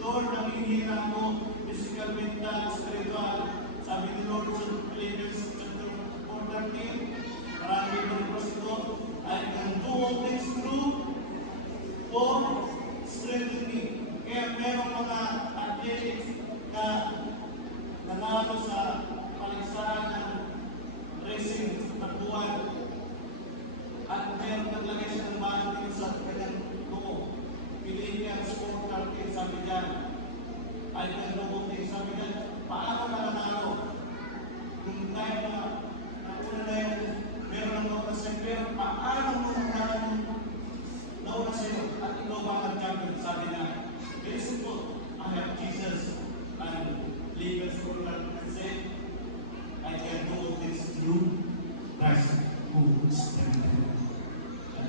Lord, nangingiram mo, physical, mental, spiritual. Sabi ni Lord sa Philippians chapter 4:13, marami ng verse ito, I can do all things through for strengthen me. Kaya merong mga athletics na nanalo sa paligsahan ng racing at buwan. At meron naglagay siya ng band sa kanyang noo. Piliin niya ang sport card, sabi niya, I can do all things. Sabi niya, paano ka nanalo? Yung time na nauna na yun, meron ng nauna sa'yo, pero paano mo nauna sa'yo at ikaw ba nag-champion? Sabi niya, very simple, I have Jesus and legal sport card and say, I can do all things through Christ who strengthens me.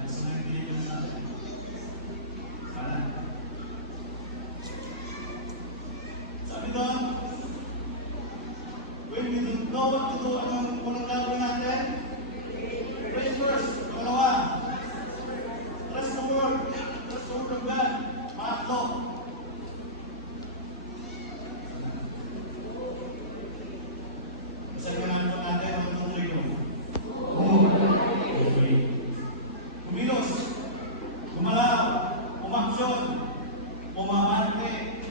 Sa mga Pilipinas natin. Sana. Sabi doon, when we don't know what to do, anong unang gagawin natin? Pray first. Pangalawa, trust the Word. Trust the Word of God. Pangatlo, sabi namin po natin, ang tuloy ko. Kumilos, gumalaw, umaksyon, umamante.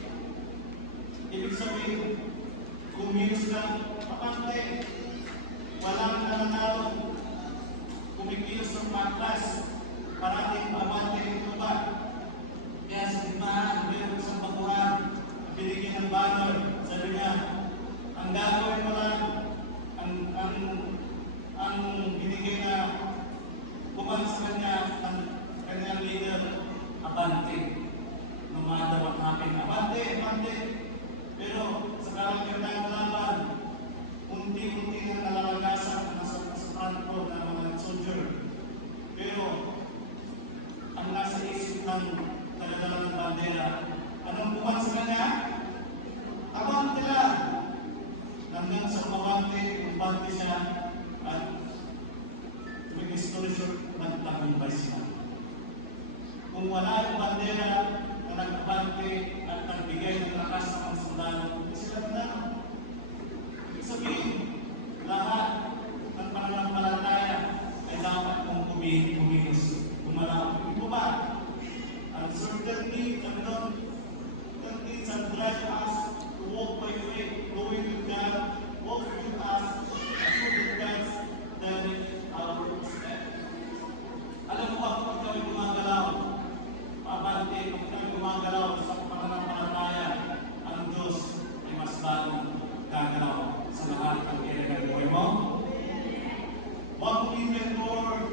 Ibig sabihin, kumilos lang, papante. Walang nananalo. Kumikilos ng patlas, parating amante ito ba? Kaya sa timahan, meron sa baguhan, binigyan ng banner, sabi niya, ang gagawin mo lang, ang binigay na kuman sa kanya, ang kanyang leader, abante. No matter what happened, abante, abante. Pero sa karakter ng laban, unti-unti na nalalagasan nasa front row ng mga soldier. Pero ang nasa isip ng tagadala ng bandera, anong kuman sa kanya? Abante lang. Hanggang sa umabante, umbante siya at may history short, nagtagumpay sila. Kung wala yung bandera na nagabante at nagbigay ng lakas sa mga sundalo, hindi sila nanalo. Ibig sabihin, lahat ng pananampalataya ay dapat kong kumilos, kumalaw. Ito ba? Uncertainty, uncertainty shall drive us to walk by faith, going with God, walking with us, with God's direct our step. Alam mo ba kung ikaw ay gumagalaw? Pabante, kung ikaw ay gumagalaw sa pananampalataya, ang Diyos ay mas bagong gagalaw sa lahat ng kailangan mo. What will you do, Lord?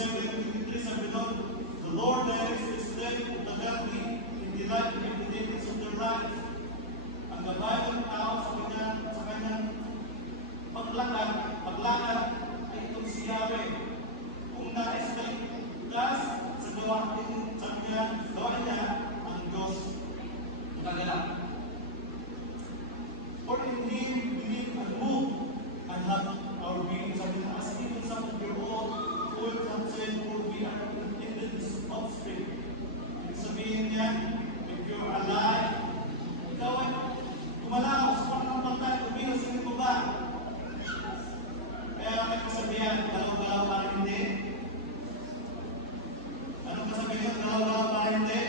27:23, sabi doon, the Lord directs the steps of the godly in the light and the deeds of their lives. Ang gabay ng tao sa kanyang paglakad ay itong si Yahweh. Kung nais na itas sa gawain niya, ang Diyos kagalak. For in Him we live and move and have our being. Sabi na, as even some of your old have said, for we are intended as offspring. Ibig sabihin niya, if you're alive, ikaw ay gumalaw sa pangkampantay, kumilos sa ito ba? Kaya may kasabihan, galaw-galaw para hindi. Anong kasabihan, galaw-galaw para hindi?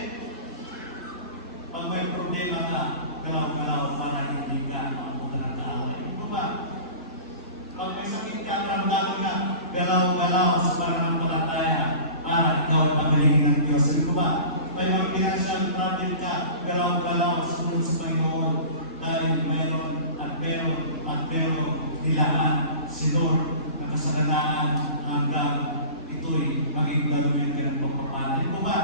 Pag may problema ka, galaw-galaw para hindi ka makapunta ng kaaway. Ano ba? Pag may sakit ka, maramdaman ka, galaw-galaw sa pananampalataya para ikaw ay pagaling ng Diyos. Ano ba? May mga financial problem ka, galaw-galaw sunod sa Panginoon dahil meron nilaan si Lord na kasaganaan hanggang ito'y maging dalawin ka ng pagpapanan. Ano ba?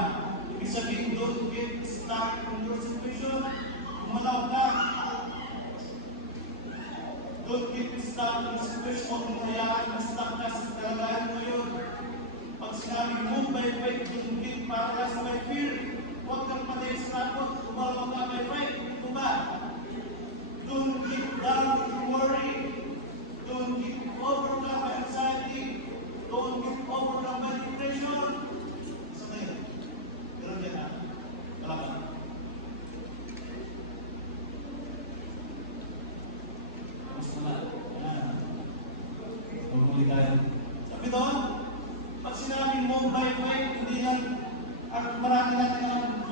Ibig sabihin, don't get stuck in your situation. Kumalaw ka. Don't get stuck in the situation mo kung hayaan na stuck ka sa kalagayan mo yun. Pag sinabi, move by faith, don't get paralyzed by fear. Huwag kang patay sa takot, tumawa ka by faith. Ito ba? Don't get down with worry. Don't get overcome by anxiety. Don't get overcome by depression. Isa na yun. Pero dyan ha. Kalaban. Mas wala. Pagmuli tayo. Sabi doon, pag sinabing move by faith, hindi lang, at marami natin ang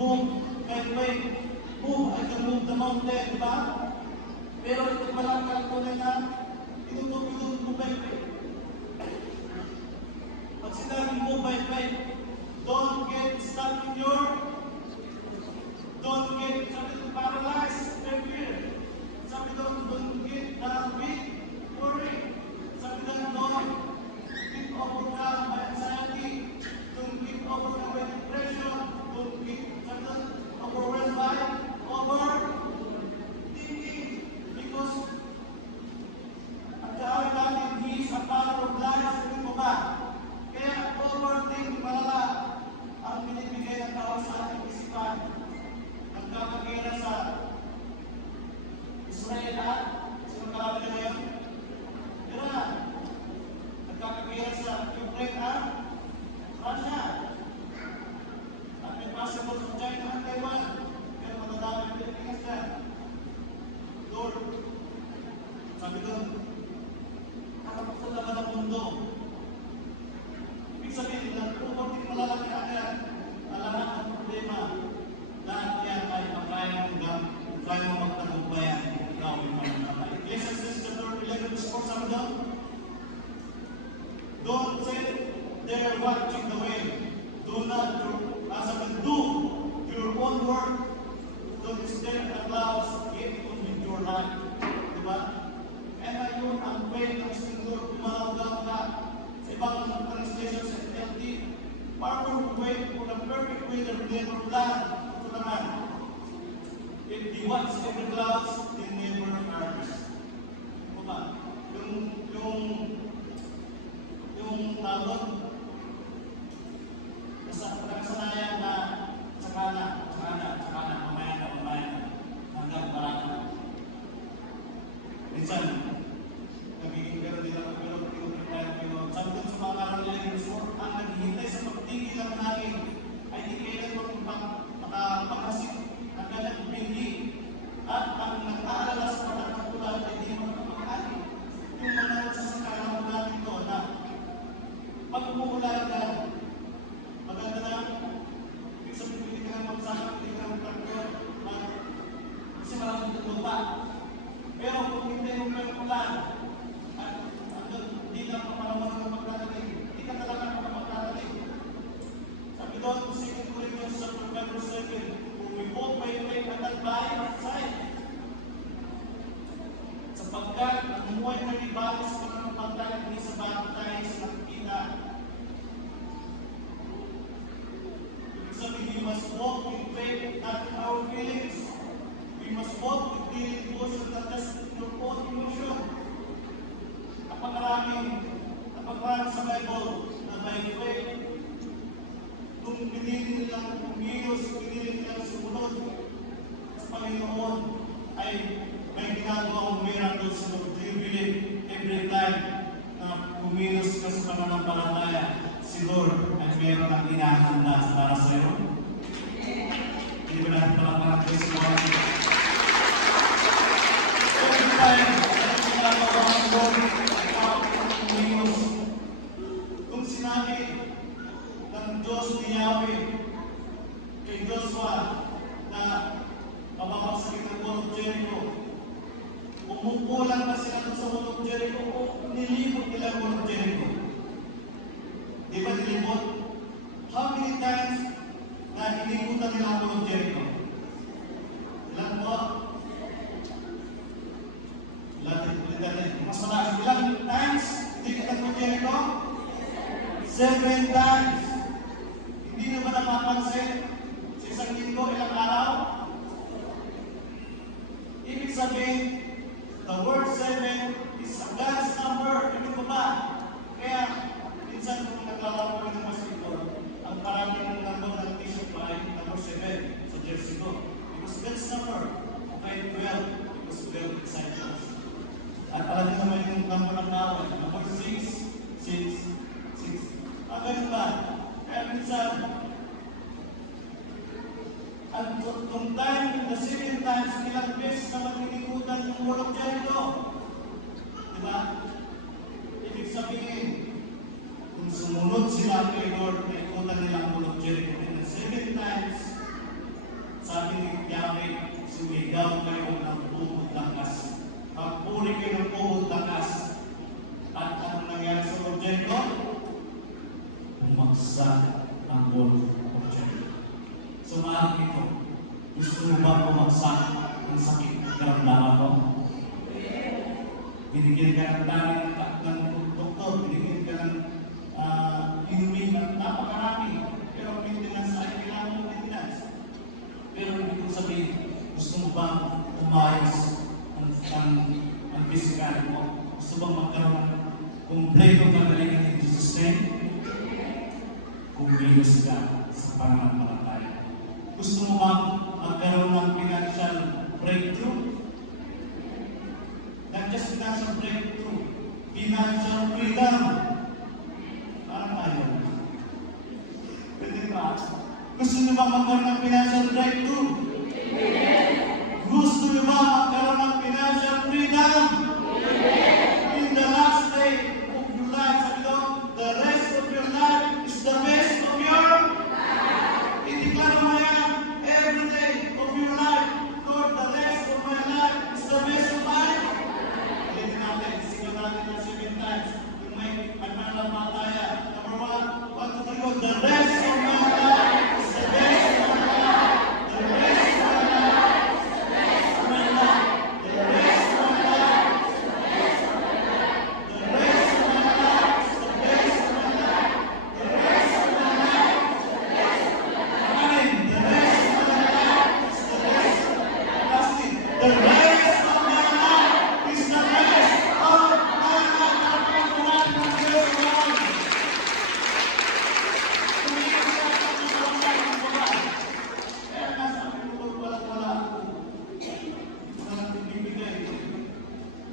move by faith. Move, I can move the mountain, di ba? Pero ito palang kalkulay na tinutupilong move by faith. Pag sinabing move by faith, don't get stuck in your, don't get paralyzed by fear. Sabi doon, don't get down with worry. Sabi doon, don't get overcome by anxiety. Don't get overcome by depression. Don't get, sabi doon, overwhelmed by overthinking. Because ang kaawin natin, He is a power of life. Sabi mo ba? Kaya overthinking malala ang binibigay ng tao sa ating isipan. Nagkakagera sa Israel at sino kalaban na ngayon? Iran. Nagkakagera sa Ukraine at Russia. At may possible sa China at Taiwan. Pero matadami ang Pilipinas na. Lord, sabi doon, nakapagsalaba ng mundo. Ibig sabihin, nagpupunting malalaki agad ang lahat ng problema. Lahat yan ay kaya mo magtagumpayan. Ikaw yung malalaki. Ecclesiastes chapter 11 verse 4, sabi doon, don't sit there watching the way. Do not do your own work. Don't stand at clouds, yet with your life. Diba? And ayun ang faith ng Lord, kumalaw ka sa ibang translation sa NLT. Farmer who wait for the perfect weather, never plan. Ito naman. If they watch every clouds, they never harvest. Diba? Yung tawag, nakasanayan na tsaka na, mamaya na, hanggang marami. Minsan, nagiging gano'n din ako, pero sabi doon sa mga karamihan, ang naghihintay sa pagtigil ng hangin ay di kailan makapagkasip ang ganang bindi at ang nag-aalala sa patatagpulan ay di makapagkakain. Yung mga nagsasakaraw natin ito na pag umuulan ka, maganda na, ibig sabihin, hindi ka na magsakap, hindi ka na magtraktor, kasi maraming tutupa. Pero kung hindi mo may ulan, at hindi lang kapalaman ng magtatanim, hindi ka talaga magtatanim. Sabi doon, 2 Corinthians chapter 5 verse 7, kung we walk by faith and not by sight. Sapagkat ang umuhay na ibalik sa pananampalataya, hindi sa bagay tayo sa nakikita. faith, not in our feelings. We must walk with daily devotion, not just your own emotion. Napakarami sa Bible na by faith, nung pinili nilang umilos, pinili nilang sumunod sa Panginoon, ay may ginagawang miracle sa Lord. Do you believe every time na umilos ka sa pananampalataya, si Lord ay meron ng inahanda para sa iyo? Hindi ba natin palakpakan kayo sa mga ito? Every time na ginagawa ng Lord ay umilos. Kung sinabi ng Diyos ni Yahweh kay Joshua na mababagsakin ng wall of Jericho, umuulan ba sila sa wall of Jericho o nilibot nila ang wall of Jericho? Di ba nilibot? How many times na inibutan nila ang wall of Jericho? Ilan po? Mas malakas. Ilang times inibutan ang wall of Jericho? 7 times. Hindi na ba napapansin? Sa isang linggo, ilang araw? Ibig sabihin, the word 7 is a God's number. Hindi ko ba? Kaya, minsan kung naglalaro kami ng basketball, ang parating number ng t-shirt pa ay number 7 sa jersey ko. Because God's number. Okay, 12. Because 12 excites us. At alam niyo naman yung number ng kawan. Number 6. Ganun ba? Kaya minsan, at kung time, the 7 times, ilang beses na maglilikutan yung wall of Jericho. Diba? Ibig sabihin, kung sumunod sila kay Lord, naikutan nila ang wall of Jericho. And 7 times, sabi ni Yahweh, sumigaw kayo ng puhod lakas. Pagpuri kayo ng puhod lakas. At anong nangyari sa wall of Jericho? Bumagsak ang wall of Jericho. So maaari ito, gusto mo ba bumagsak ang sakit ng karamdaman mo? Binigyan ka ng dami ng doktor, binigyan ka ng inumin ng napakarami, pero maintenance ay kailangan mo maintenance. Pero hindi ko sabihin, gusto mo ba umayos ang physical mo? Gusto bang magkaroon ng kumpletong kagalingan ni Jesus name? Kumilos ka sa pananampalataya. Gusto mo bang magkaroon ng financial breakthrough? Not just financial breakthrough, financial freedom. Parang tayo. Pwede ba? Gusto nyo ba magkaroon ng financial breakthrough? Gusto nyo ba magkaroon ng financial freedom? In the last day of your life, sabi doon, the rest of your life is the best of your life. Itiklara mo yan every day of your life. Lord, the rest of my life is the best of my life. Ulitin natin, sigaw natin ng 7 times. Kung may pananampalataya. Number 1, 1, 2, 3, go. The rest of my life is the best of my life. The rest of my life is the best of my life. The rest of my life is the best of my life. The rest of my life is the best of my life. The rest of my life is the best of my life. Amen. The rest of my life is the best of my life. Lastly, the rest of my life is the best of my life.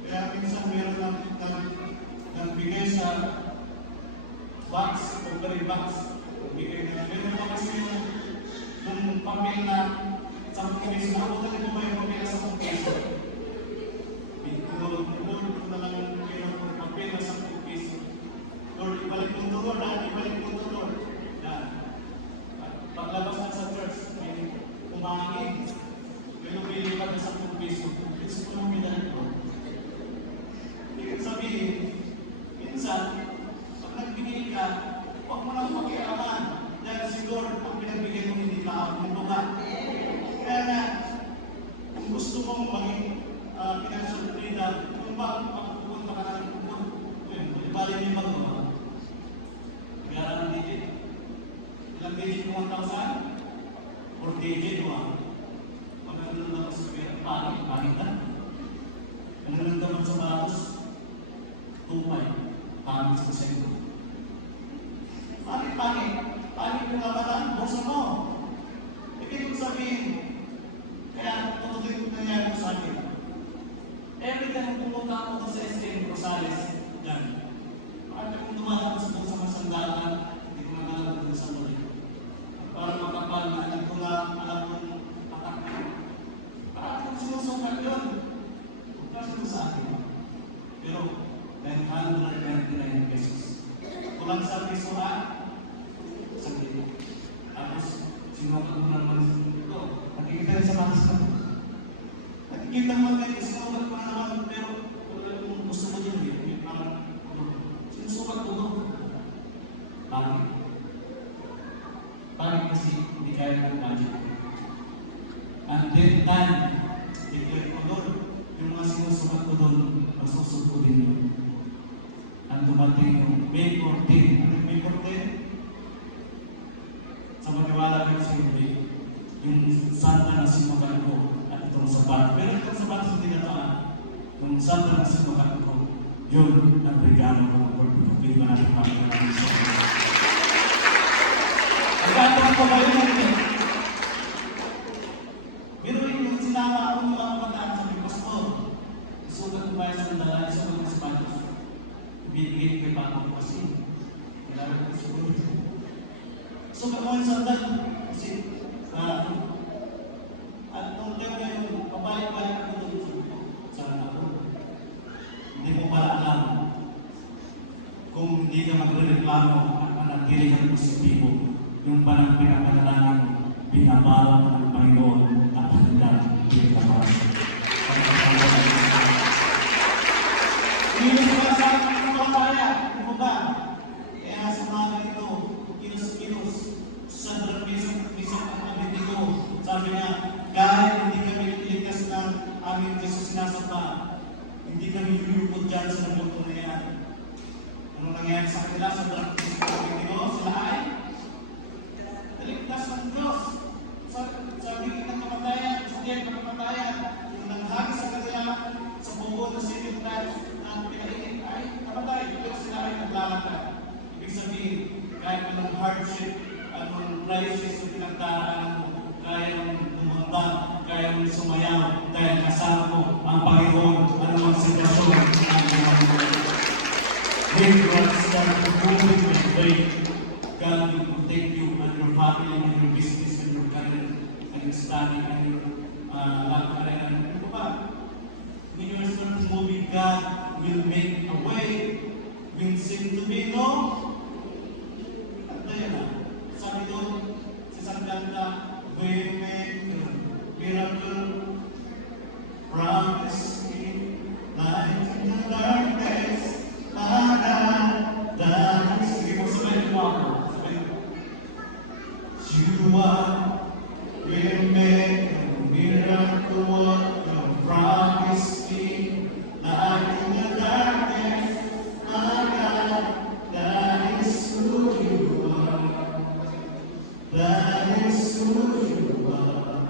Kaya minsan meron nagbigay sa box o carry box. Bigay na. Meron pa kasi yung papel na 10 piso na. Ako talaga mo ba yung papel na 10 piso? Lord, ko na lang yung papel na 10 piso. Lord, ibalik mo ito, Lord. Ibalik mo ito, Lord. Paglabas na sa church, may kumangin. May lumilipat na 10 piso. Gusto ko nang binalik ko. Ibig sabihin, minsan, pag nagbigay ka, huwag mo nang pakialaman. Dahil si Lord, ang pinagbigay mo hindi makakulugan. Kaya nga, kung gusto mong maging financial freedom, kung ba pupunta ka natin pupunta, ibalik niyo magawa. Kaya ng digit. Ilang digit mo 1,000? or DJ mo, magandang naman sa kaya, pangit na. Magandang naman sa batos, tumay, pangit sa sentro. Pangit yung labanan, bosa mo. Ibig sabihin, kaya totoo yung nangyari sa akin. Every time pumunta ako sa SM Rosales, yan. At kung dumadaan sa masandaan, hindi ko naglalagay sa muli. Para makapal na, hindi ko na alam kung atak na. Parang kung sinusukat yun, kasi sa akin. Pero, 999 pesos. Kulang sa piso ha, sakit. Tapos, sinukat mo naman ito. Nakikita rin sa matas na. Nakikita mo kayo, sinukat mo naman, pero kung gusto mo yun, parang sinusukat mo doon. Pangit kasi hindi kaya ng budget. And then, declare ko doon, yung mga sinusukat ko doon, masusunod ko din yun. Ang dumating yung May 14. May 14? Sa maniwala ko sa hindi, yung santa na sinukat ko at itong sapat. Pero itong sapat sa tinataan, yung santa na sinukat ko, yun ang regalo ko ng pagpapit. Hindi ba natin makakalaman sa akin? Ang ganda ko ba yun? Pero yung sinama ako ng mga kabataan sa mga pastor, isugat ko ba yung sandala, isugat ko sa patos. Ibigay kay Pato kasi. Kailangan ko siguro. Isugat ko yung sandal kasi at nung time na yun, pabalik-balik ko doon sa ako. Hindi mo pala alam kung hindi ka magre-reklamo at manatili kang positibo, yung parang pinapadalanan, binabawa ng Panginoon at hanggang pinagawa. Hindi mo ba sa aking mga kaya? Hindi mo ba? Kaya sa mga ganito, kilos-kilos, sa dramisang ang abiti ko, sabi niya, kahit hindi kami iligtas ng aming Jesus sinasapa, hindi kami yuyukot dyan sa nagluto na yan. Ano nangyari sa kanila sa dramisang ang abiti ko? Sila ay naligtas ng Diyos. Sabi ng kamatayan, sa diyan ng kamatayan, yung nanghagi sa kanila sa buo na civil life na pinainit ay namatay. Pero sila ay naglalakad. Ibig sabihin, kahit anong hardship, anong crisis na pinagdaraanan mo, kaya mong umambag, kaya mong sumayaw, dahil kasama mo ang Panginoon, anumang sitwasyon ang Panginoon. When God starts to move in faith, God will protect you and your family and your business and your career and your study and your life and ano ba? When you start moving, God will make a way. Will seem to be no. At yan na. Sabi doon, si San Ganda, will make a miracle. Promise me, light in the darkness. Sige po, sabihin mo ako. You are, will make a miracle. You promise me, light in the darkness. My God, that is who you are. That is who you are.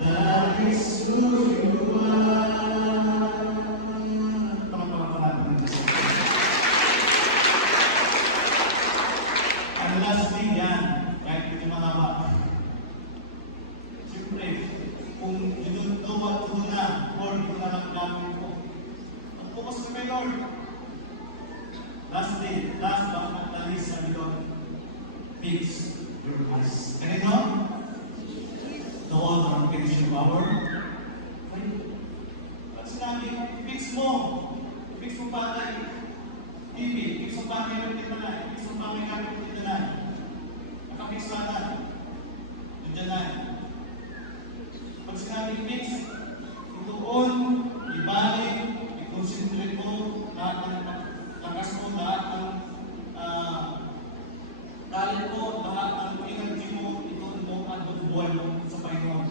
That is who you are. Ang last thing yan, kahit hindi mahaba. Siyempre, kung dinuduwag ko na, Lord, ito na lang gagawin ko. Mag-focus ko kay Lord. Last day, last but not the least, sabi doon, fix your eyes. Ganito? The author and finisher of our faith. At sinabi, fix mo. Fix mo pa tayo. TV, fix mo pa kayo tindahan. Fix mo pa kayo tindahan. Nakafix natin. Nandiyan na. Pag sinabi fix, ituon, ibalik, i-concentrate mo, lahat ng lakas mo, lahat ng talent mo, lahat ng energy mo, ituon mo at bubuhay mo sa Panginoon.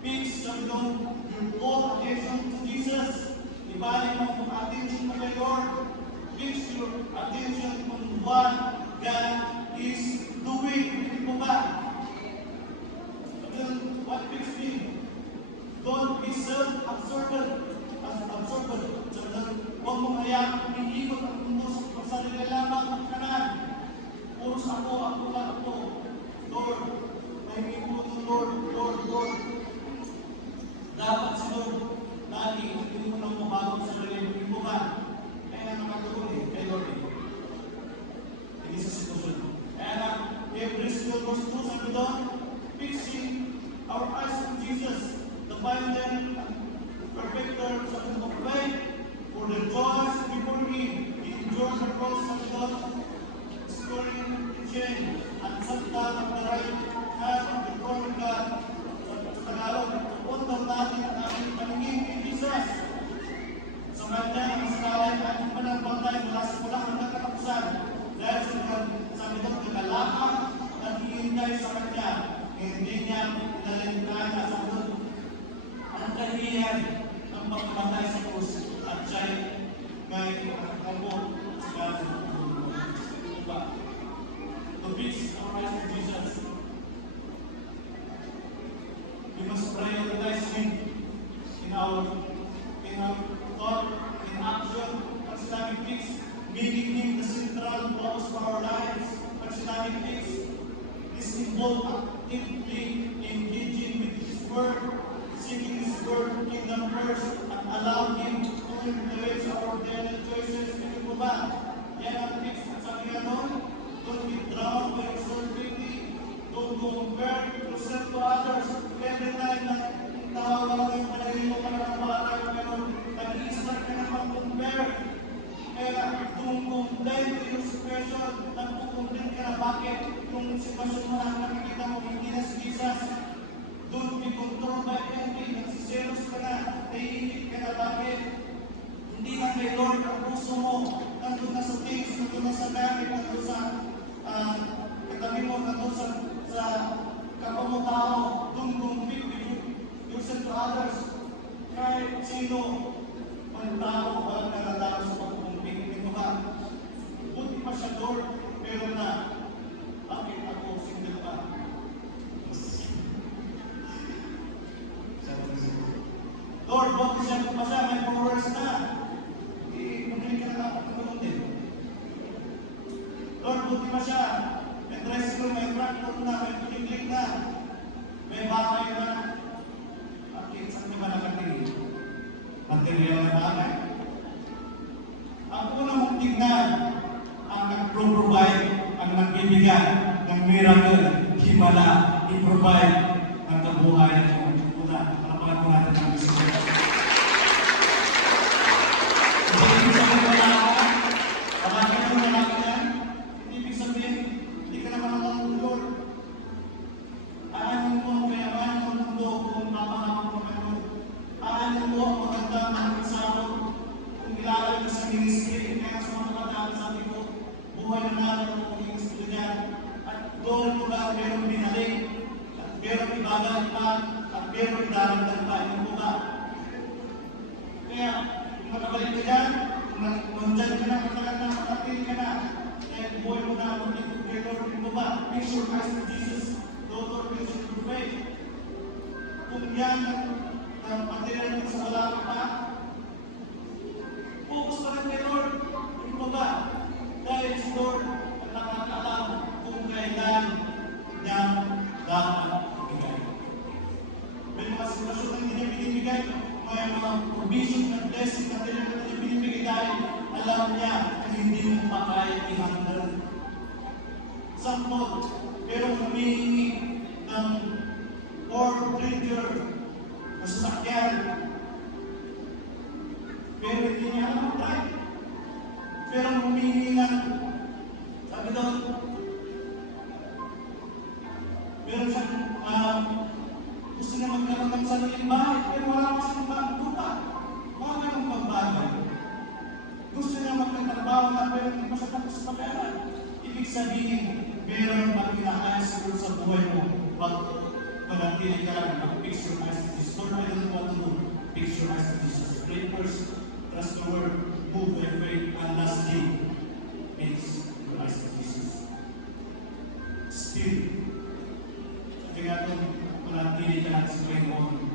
Fix, sabi doon, your full attention to Jesus. Ibalik mo ang attention mo kay Lord. Fix your attention on what God is doing. Hindi mo ba? Then what peace mean? Don't be self-absorbed. Sabi doon, huwag mong hayaan umiikot ang mundo sa sarili lamang ang kanan. Puros ako lang ako. Lord, mahingi po ng Lord. Dapat si Lord, lagi, hindi mo nang mabago sa sarili mo ba? Kaya nakatuloy kay Lord. Hindi sa sitwasyon. Kaya na, Hebrews 12:2, sabi doon, fixing our eyes on Jesus, the founder and perfecter of faith, for the joys before Him, He endured the cross, sabi doon, scoring the chain, and sat down at the right hand of the throne of God. Sa Tagalog, puntaw natin ang ating paningin kay Jesus. Sa kanya, ang sakalan at ang panagpantay mula sa pulang hanggang katapusan. Dahil sabi doon, kagalakang naghihintay sa kanya. Hindi niya nalintaan na sa doon. Ang kahiyan ng pagkamatay sa krus at siya'y may nakakabot sa kaso. Diba? To fix our eyes to Jesus, we must prioritize Him in our thought, in action. Pag sinabing fix, making Him the central focus for our lives. Pag sinabing fix, this involves actively engaging with His Word, seeking His Word, kingdom first, and allow Him to influence our daily choices. Hindi mo ba? Yan ang fix. At sabi nga doon, don't be drowned by externality. Don't compare yourself to others. Every time na nawawala yung panahilo ka na ng bagay, pero nag-i-start ka na mag-compare. Kaya kung complain to your situation, nag-complain ka na bakit yung sitwasyon mo na nakikita mo, hindi na si Jesus. Don't be controlled by envy. Nagsiselos ka na, naiinit ka na bakit? Hindi na kay Lord ang puso mo. Nandun na sa things, nandun na sa gamit, nandun sa katabi mo, nandun sa kapwa mo tao. Don't compete with yourself to others. Kahit sino, ang tao, walang natatao sa pag-compete. Ito ba? Buti pa siya, Lord, pero na, bakit ako single pa? Lord, buti siya pa siya, may followers na. Pumili ka na lang ako ng din. Lord, buti pa siya. May tricycle, may tractor na, may piling na. May bakay na. Bakit? Saan di ba nakatingin? Material na bagay. Ang unang mong tignan, ang nag-provide, ang nagbibigay ng miracle, himala, i-provide ng kabuhay ng una. Panapalan po natin ang gusto. Hindi ibig sabihin wala ka. Kapag ka wala ka yan, hindi ibig sabihin, hindi ka naman ang Lord. Aanin mo ang kayaman ng mundo kung napahapon mo kayo. Aanin mo ang magandang mga kasama kung ilalagay ka sa ministry. Kaya sa mga kataan, sabi ko, buhay na natin ang magiging estudyant. At doon ko ba merong binalik, at merong ibabalik pa, at merong idaragdag pa. Hindi mo ba? Kaya, kung makabalik ka dyan, kung nandyan ka na, matagal na, matagal ka na, kaya buhay mo na, magiging kay Lord, hindi mo ba? Make sure Christ in Jesus, Lord, make sure to faith. Kung yan, ang material sa wala ka pa, focus pa rin kay Lord, hindi mo ba? Dahil si Lord, ang nakakaalam kung kailan niya dapat ibigay. May mga sitwasyon na hindi niya binibigay, may mga provision and blessing na hindi niya binibigay dahil alam niya na hindi mo pa kaya i-handle. Sample, pero humihingi ng Ford Ranger na sasakyan. Pero hindi niya alam ang drive. Pero humihingi ng, sabi doon, meron siyang gusto niya magkaroon ng sariling bahay, pero wala pa siyang lupa. Mga ganong pagbagay. Gusto niya magkatrabaho na pero hindi pa siya tapos sa pera. Ibig sabihin, meron pag-inaayos siguro sa buhay mo pag manatili ka lang, pag-fix your eyes to Jesus. Lord, I don't want to fix your eyes to Jesus. Pray first, trust the Word, move by faith, and lastly, fix your eyes to Jesus. Still, sabi nga ito, wala God is going on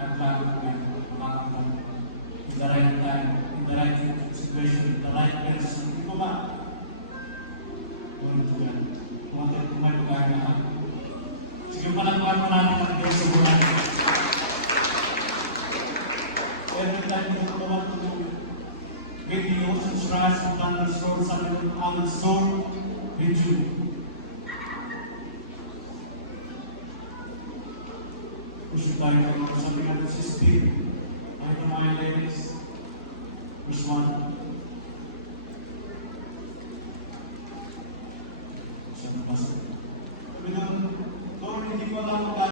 at Lago Mountain in the right time, in the right situation, in the right person. Di ba ba? Glory to God. Kung may lugar na ako. Sige, palagpuan mo natin ang Diyos sa buhay. Every time you go want to get the ocean's rise and thunderstorm, something on the storm with you. Push tayo ng sabi natin si Steve. Ay ito mga ladies. Verse 1. Sabi na, Lord, hindi ko alam